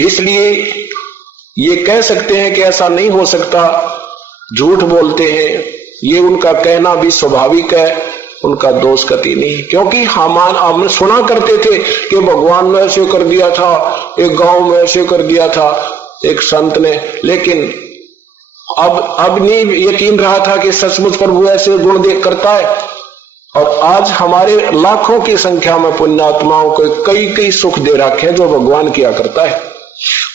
इसलिए ये कह सकते हैं कि ऐसा नहीं हो सकता, झूठ बोलते हैं। ये उनका कहना भी स्वाभाविक है, उनका दोष कति नहीं, क्योंकि हम सुना करते थे कि भगवान ने ऐसे कर दिया था, एक गांव में ऐसे कर दिया था एक संत ने, लेकिन अब नहीं यकीन रहा था कि सचमुच प्रभु ऐसे गुण देख करता है। और आज हमारे लाखों की संख्या में पुण्यात्माओं को कई सुख दे रखे हैं जो भगवान किया करता है,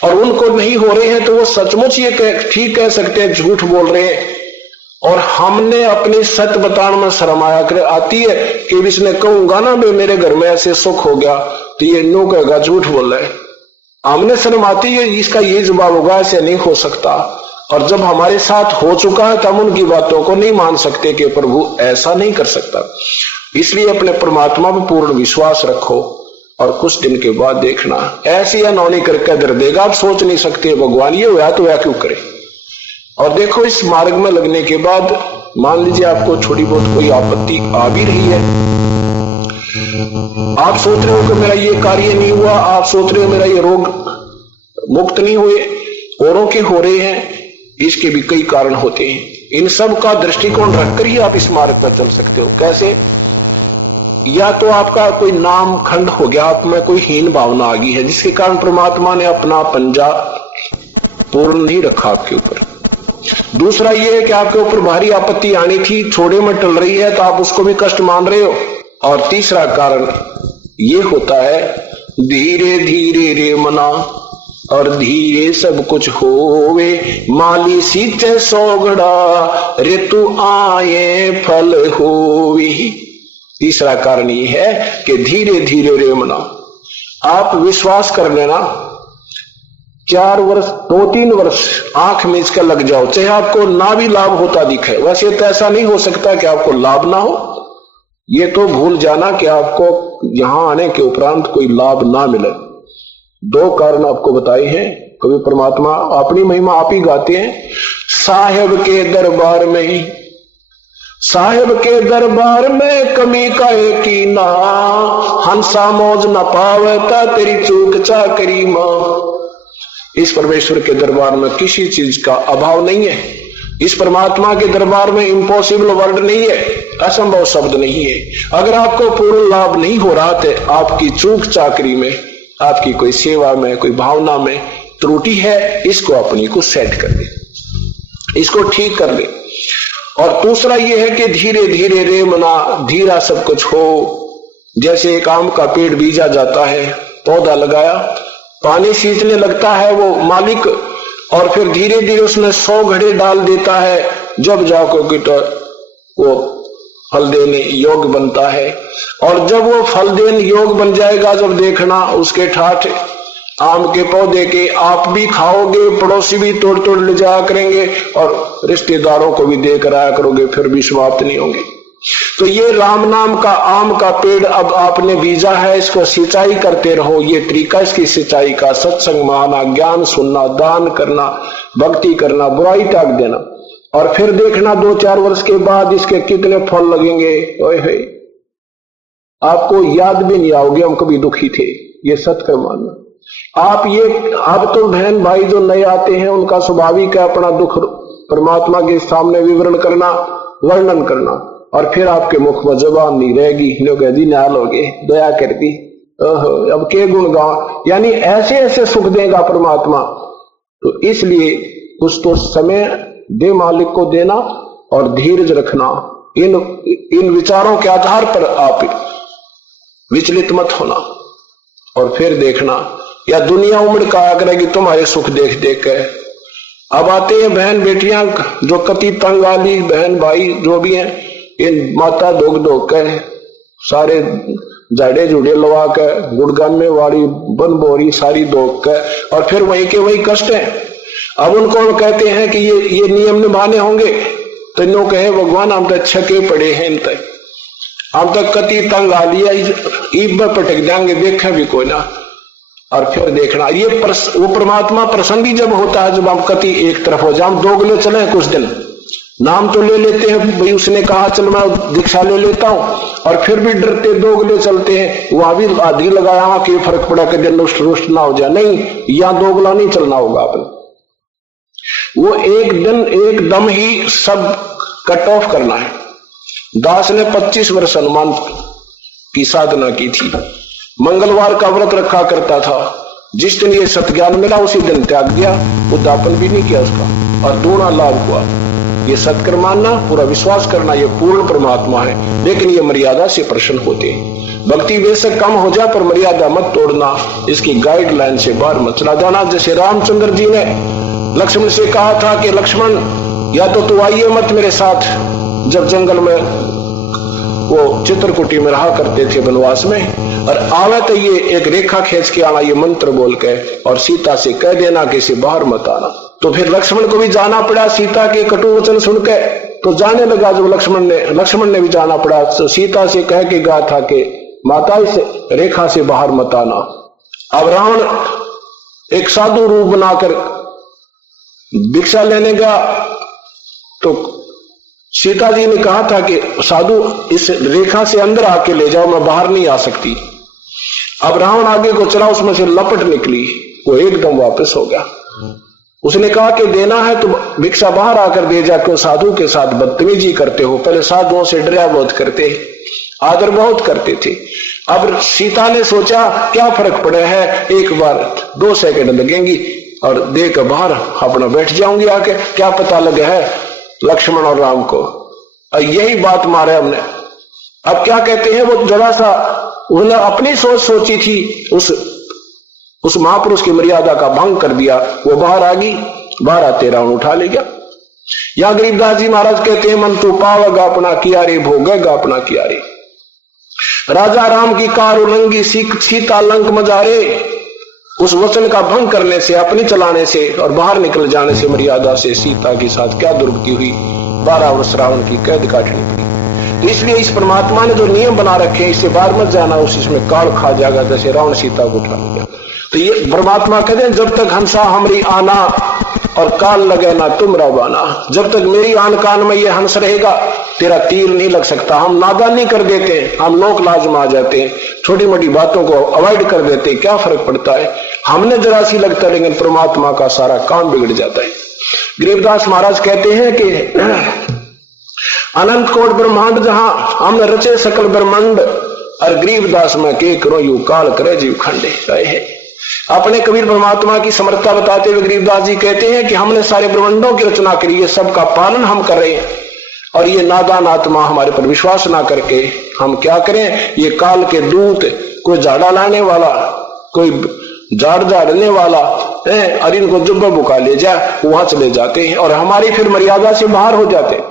और उनको नहीं हो रहे हैं तो वो सचमुच ये ठीक कह सकते हैं झूठ बोल रहे हैं। और हमने अपनी सत्य बताने में शर्म आती है कि इसने कहूंगा ना भाई मेरे घर में ऐसे सुख हो गया, तो ये नो कहेगा झूठ बोल रहा है, हमने शर्म आती है, इसका ये जवाब होगा ऐसे नहीं हो सकता। और जब हमारे साथ हो चुका है तो हम उनकी बातों को नहीं मान सकते कि प्रभु ऐसा नहीं कर सकता। इसलिए अपने परमात्मा पर पूर्ण विश्वास रखो और कुछ दिन के बाद देखना ऐसी अनहोनी करके दर देगा। आप सोच नहीं सकते भगवान ये हुआ तो वह क्यों करे। और देखो इस मार्ग में लगने के बाद मान लीजिए आपको थोड़ी बहुत कोई आपत्ति आ भी रही है, आप सोच रहे हो कि मेरा ये कार्य नहीं हुआ, आप सोच रहे हो मेरा ये रोग मुक्त नहीं हुए, औरों के हो रहे हैं, इसके भी कई कारण होते हैं। इन सब का दृष्टिकोण रखकर ही आप इस मार्ग पर चल सकते हो। कैसे? या तो आपका कोई नाम खंड हो गया, आप में कोई हीन भावना आ गई है जिसके कारण परमात्मा ने अपना पंजा पूर्ण नहीं रखा आपके ऊपर। दूसरा ये है कि आपके ऊपर भारी आपत्ति आनी थी, छोड़े में टल रही है तो आप उसको भी कष्ट मान रहे हो। और तीसरा कारण ये होता है धीरे धीरे रे मना और धीरे सब कुछ होवे, माली सींचे सोगड़ा रे तू आए फल होवी। तीसरा कारण ये है कि धीरे धीरे रे मना। आप विश्वास कर लेना 4 वर्ष 2-3 वर्ष आंख मीच कर लग जाओ, चाहे आपको ना भी लाभ होता दिखे। वैसे तो ऐसा नहीं हो सकता कि आपको लाभ ना हो, ये तो भूल जाना कि आपको यहां आने के उपरांत कोई लाभ ना मिले। 2 कारण आपको बताए हैं। कभी परमात्मा अपनी महिमा आप ही गाते हैं, साहेब के दरबार में ही, साहेब के दरबार में कमी का एक ही ना, हंसा मौज न पावता तेरी चूक चाकरी मां। इस परमेश्वर के दरबार में किसी चीज का अभाव नहीं है। इस परमात्मा के दरबार में इम्पॉसिबल वर्ड नहीं है, असंभव शब्द नहीं है। अगर आपको पूर्ण लाभ नहीं हो रहा तो आपकी चूक चाकरी में, आपकी कोई सेवा में, कोई भावना में त्रुटि है, इसको अपनी को सेट कर ले, इसको ठीक कर ले। और दूसरा यह है कि धीरे धीरे रे मना, धीरा सब कुछ हो। जैसे एक आम का पेड़ बीजा जाता है, पौधा लगाया, पानी सींचने लगता है वो मालिक, और फिर धीरे धीरे उसमें 100 घड़े डाल देता है, जब जाकर तो वो फल देने योग्य बनता है। और जब वो फल देने योग्य बन जाएगा, जब देखना उसके ठाठ आम के पौधे के आप भी खाओगे, पड़ोसी भी तोड़ तोड़ ले जाया करेंगे और रिश्तेदारों को भी देकर आया करोगे, फिर भी समाप्त नहीं होंगे। तो ये राम नाम का आम का पेड़ अब आपने बीजा है, इसको सिंचाई करते रहो। ये तरीका इसकी सिंचाई का, सत्संग माना, ज्ञान सुनना, दान करना, भक्ति करना, बुराई त्याग देना। और फिर देखना 2-4 वर्ष के बाद इसके कितने फल लगेंगे। ओए आपको याद भी नहीं आओगे हम कभी दुखी थे। ये सत्य मानना। आप ये अब तो बहन भाई जो नए आते हैं उनका स्वाभाविक है अपना दुख परमात्मा के सामने विवरण करना, वर्णन करना, और फिर आपके मुख में जबान नहीं रहेगी, लोग नाल हो गए, दया कर दी, अब के गुण गाओ, यानी ऐसे ऐसे सुख देगा परमात्मा। तो इसलिए कुछ तो समय दे मालिक को देना और धीरज रखना। इन विचारों के आधार पर आप विचलित मत होना। और फिर देखना या दुनिया उमड़ का आया करेगी तुम्हारे सुख देख देख के। अब आते हैं बहन बेटियां जो कति तंग वाली बहन भाई जो भी हैं, इन माता धोक धोक के सारे जाड़े जुड़े लवा के गुड़गाने वाली बन बोरी सारी धोक के, और फिर वहीं के वही कष्ट है। अब उनको कहते हैं कि ये नियम निभाने होंगे, तो इन्हों कहे भगवान हम तो छके पड़े हैं, इन तक हम तक कति तंग आ लिया, ईब में पटक जाएंगे, देखा भी कोई ना। और फिर देखना ये वो परमात्मा प्रसंगी जब होता है, जब हम कति एक तरफ हो जाए, हम दोगले चले कुछ दिन, नाम तो ले लेते हैं भाई, उसने कहा चल मैं दीक्षा ले लेता हूं, और फिर भी डरते दोगले चलते हैं। वहां भी आदि लगाया कि फर्क पड़ा कि दिन रुष्ट रुष्ट ना हो जाए, नहीं, यहां दोगला नहीं चलना होगा आपने। वो एक दिन एकदम ही सब कट ऑफ करना है। दास ने 25 वर्ष हनुमान की साधना की थी, मंगलवार का व्रत रखा करता था, जिस दिन ये सत्ज्ञान मिला उसी दिन त्याग दिया, उद्यापन भी नहीं किया उसका, और दूना लाभ हुआ। ये सत्कर्म मानना, पूरा विश्वास करना, ये पूर्ण परमात्मा है, लेकिन ये मर्यादा से प्रसन्न होते हैं। भक्ति बेशक कम हो जाए पर मर्यादा मत तोड़ना, इसकी गाइडलाइन से बाहर मत चला जाना। जैसे रामचंद्र जी ने लक्ष्मण से कहा था कि लक्ष्मण या तो तू आइए मत मेरे साथ, जब जंगल में वो चित्रकूटी में रहा करते थे वनवास में, और आवे तो ये एक रेखा खींच के आना, ये मंत्र बोल के, और सीता से कह देना कि इसे बाहर मत आना। तो फिर लक्ष्मण को भी जाना पड़ा सीता के कटु वचन सुन के, तो जाने लगा जब लक्ष्मण ने भी जाना पड़ा। तो सीता से कह के कहा था कि माता इस रेखा से बाहर मत आना। अब रावण एक साधु रूप बनाकर भिक्षा लेने गया, तो सीता जी ने कहा था कि साधु इस रेखा से अंदर आके ले जाओ, मैं बाहर नहीं आ सकती। अब रावण आगे को चला, उसमें से लपट निकली, वो एकदम वापस हो गया। उसने कहा कि देना है तो भिक्षा बाहर आकर दे जा, क्यों साधु के साथ बदतमीजी करते हो। पहले साधुओं से डरा बहुत करते, आदर बहुत करते थे। अब सीता ने सोचा क्या फर्क पड़ा है, एक बार 2 सेकंड लगेंगी और देकर बाहर अपना बैठ जाऊंगी आके, क्या पता लगे है लक्ष्मण और राम को। और यही बात मारे हमने। अब क्या कहते हैं, वो जरा सा उन्होंने अपनी सोच सोची थी, उस महापुरुष की मर्यादा का भंग कर दिया। वो बाहर आ गई, बाहर आते रावण उठा ले गया। या गरीबदास जी महाराज कहते हैं, मन तू पावेगा अपना किया रे, भोगेगा अपना किया रे। राजा राम की कार उलंगी, सीता लंक मजारे। उस वचन का भंग करने से, अपनी चलाने से और बाहर निकल जाने से मर्यादा से सीता के साथ क्या दुर्गति हुई, 12 वर्ष रावण की कैद काटनी पड़ी। तो इसलिए इस परमात्मा ने जो नियम बना रखे हैं, इससे बाहर मत जाना, उसमें काल खा जाएगा, जैसे रावण सीता को उठा लिया। तो ये परमात्मा कहते हैं, जब तक हंसा हमरी आना और काल लगे ना तुम रवाना। जब तक मेरी आन कान में ये हंस रहेगा, तेरा तीर नहीं लग सकता। हम नादानी कर देते हैं, हम लोक लाज में आ जाते हैं, छोटी मोटी बातों को अवॉइड कर देते हैं, क्या फर्क पड़ता है, हमने जरा सी लगता है, लेकिन परमात्मा का सारा काम बिगड़ जाता है। गरीबदास महाराज कहते हैं कि अनंत कोट ब्रह्मांड जहां हमने रचे सकल ब्रह्मांड, और गरीबदास में के करो यू काल करे जीव खंडे रहे है। अपने कबीर परमात्मा की समर्थता बताते हुए गरीबदास जी कहते हैं कि हमने सारे ब्रह्मांडों की रचना करी है, सबका पालन हम कर रहे हैं, और ये नादान आत्मा हमारे पर विश्वास ना करके हम क्या करें, ये काल के दूत, कोई झाड़ा लाने वाला, कोई झाड़ झाड़ने वाला है, और इनको जुब्बा बुका ले जाए, वहां चले जाते हैं और हमारी फिर मर्यादा से बाहर हो जाते हैं।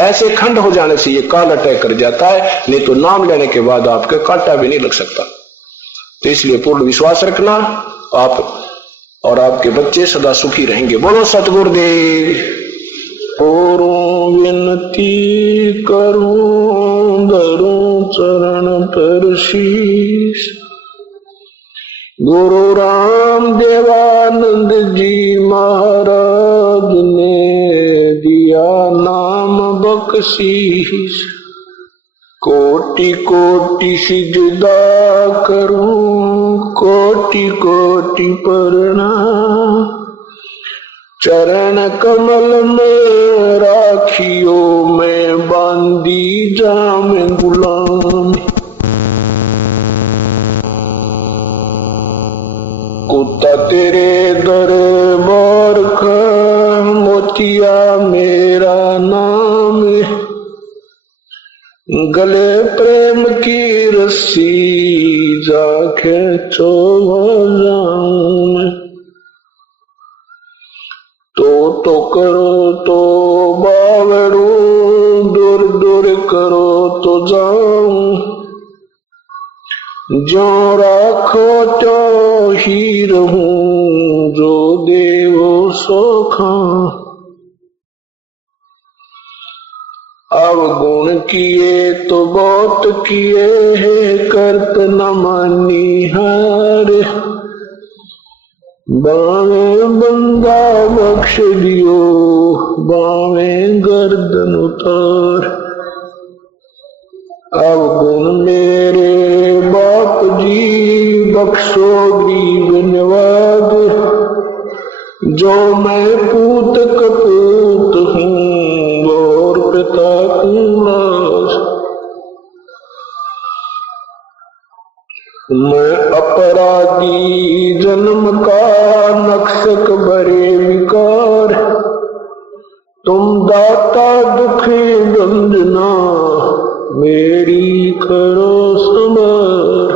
ऐसे खंड हो जाने से ये काल अटैक कर जाता है, नहीं तो नाम लेने के बाद आपके कांटा भी नहीं लग सकता। तो इसलिए पूर्ण विश्वास रखना, आप और आपके बच्चे सदा सुखी रहेंगे। बोलो सतगुरुदेव। और विनती करूं धरूं चरण पर शीश, गुरु राम देवानंद जी महाराज ने दिया नाम बख्शीश। कोटि कोटि सिजदा करूं, कोटि कोटि प्रणाम, चरण कमल में राखियो मैं बांधी जाम गुलाम। कुत्ता तेरे दरबार का, मोतिया मेरा नाम, गले प्रेम की रस्सी जाके जाऊं। तो करो तो बावड़ू, दूर दूर करो तो जाऊं। जो राखो तो ही रहूं, जो देवो सो खाऊं। अवगुण किए तो बहुत किए हैं, करत न मानी हार। बावे बंदा बख्श दियो, बावे गर्दन उतार। अवगुण मेरे बाप जी बख्शो गरीब नवाब, जो मैं पूत कपूत हूँ और पिता कुलास। मैं अपराधी जन्म का नक्शक बरे विकार, तुम दाता दुखी गंजना मेरी करो संभार।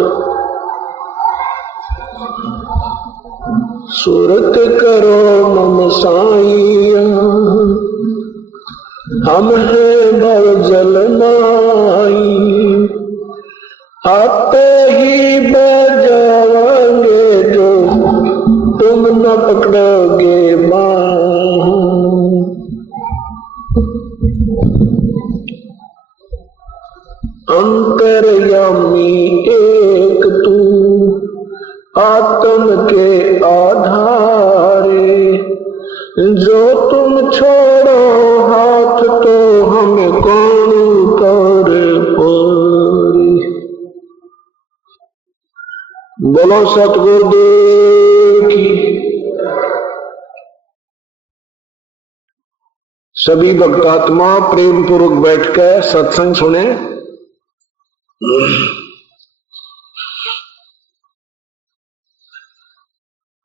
सुरत करो मम साईं, हम है भव जल माई। आपे ही बजावांगे जो तुम न पकड़ोगे मां। अंतर्यामी एक तू आत्म के आधारे, जो तुम छोड़ो हाथ तो हमें कौन उतार पारे। बोलो सतगुरुदेव की। सभी भक्तात्मा प्रेम पूर्वक बैठकर सत्संग सुने।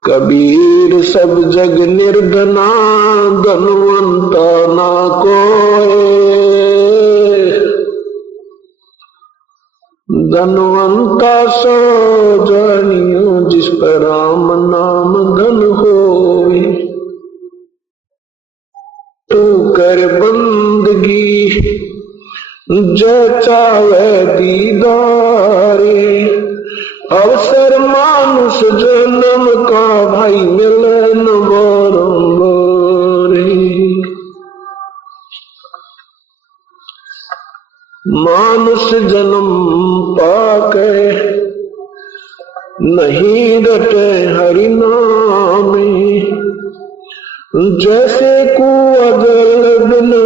कबीर सब जग निर्धना, धनवंता ना कोय। धनवंता सो जानियो, जिस पर राम नाम धन होए। तू कर बंदगी जो चावे दीदारे, अवसर मानुष जन्म का भाई मिलन बारंबार। मानुष जन्म पाके नहीं रटे हरि नामे, जैसे कुआं जल बिना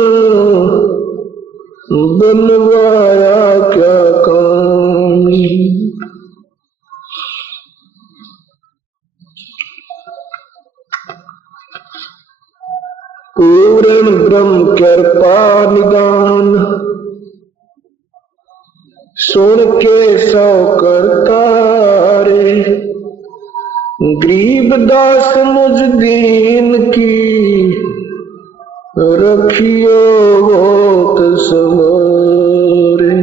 बनवाया क्या काम। पूर्ण ब्रह्म कृपा निदान, सुन के सौ करतारे। गरीब दास मुझ दीन की, रखियो होत सवारे।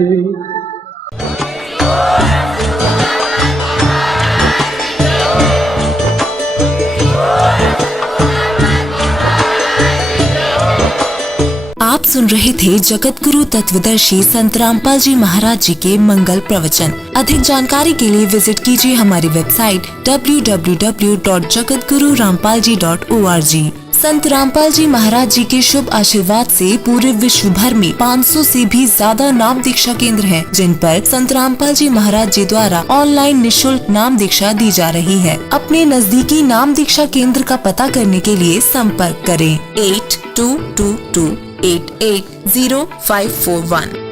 आप सुन रहे थे जगत गुरु तत्वदर्शी संत रामपाल जी महाराज जी के मंगल प्रवचन। अधिक जानकारी के लिए विजिट कीजिए हमारी वेबसाइट www.jagatgururampalji.org। संत रामपाल जी महाराज जी के शुभ आशीर्वाद से पूरे विश्व भर में 500 से भी ज्यादा नाम दीक्षा केंद्र हैं, जिन पर संत रामपाल जी महाराज जी द्वारा ऑनलाइन निशुल्क नाम दीक्षा दी जा रही है। अपने नजदीकी नाम दीक्षा केंद्र का पता करने के लिए संपर्क करें 8222880541।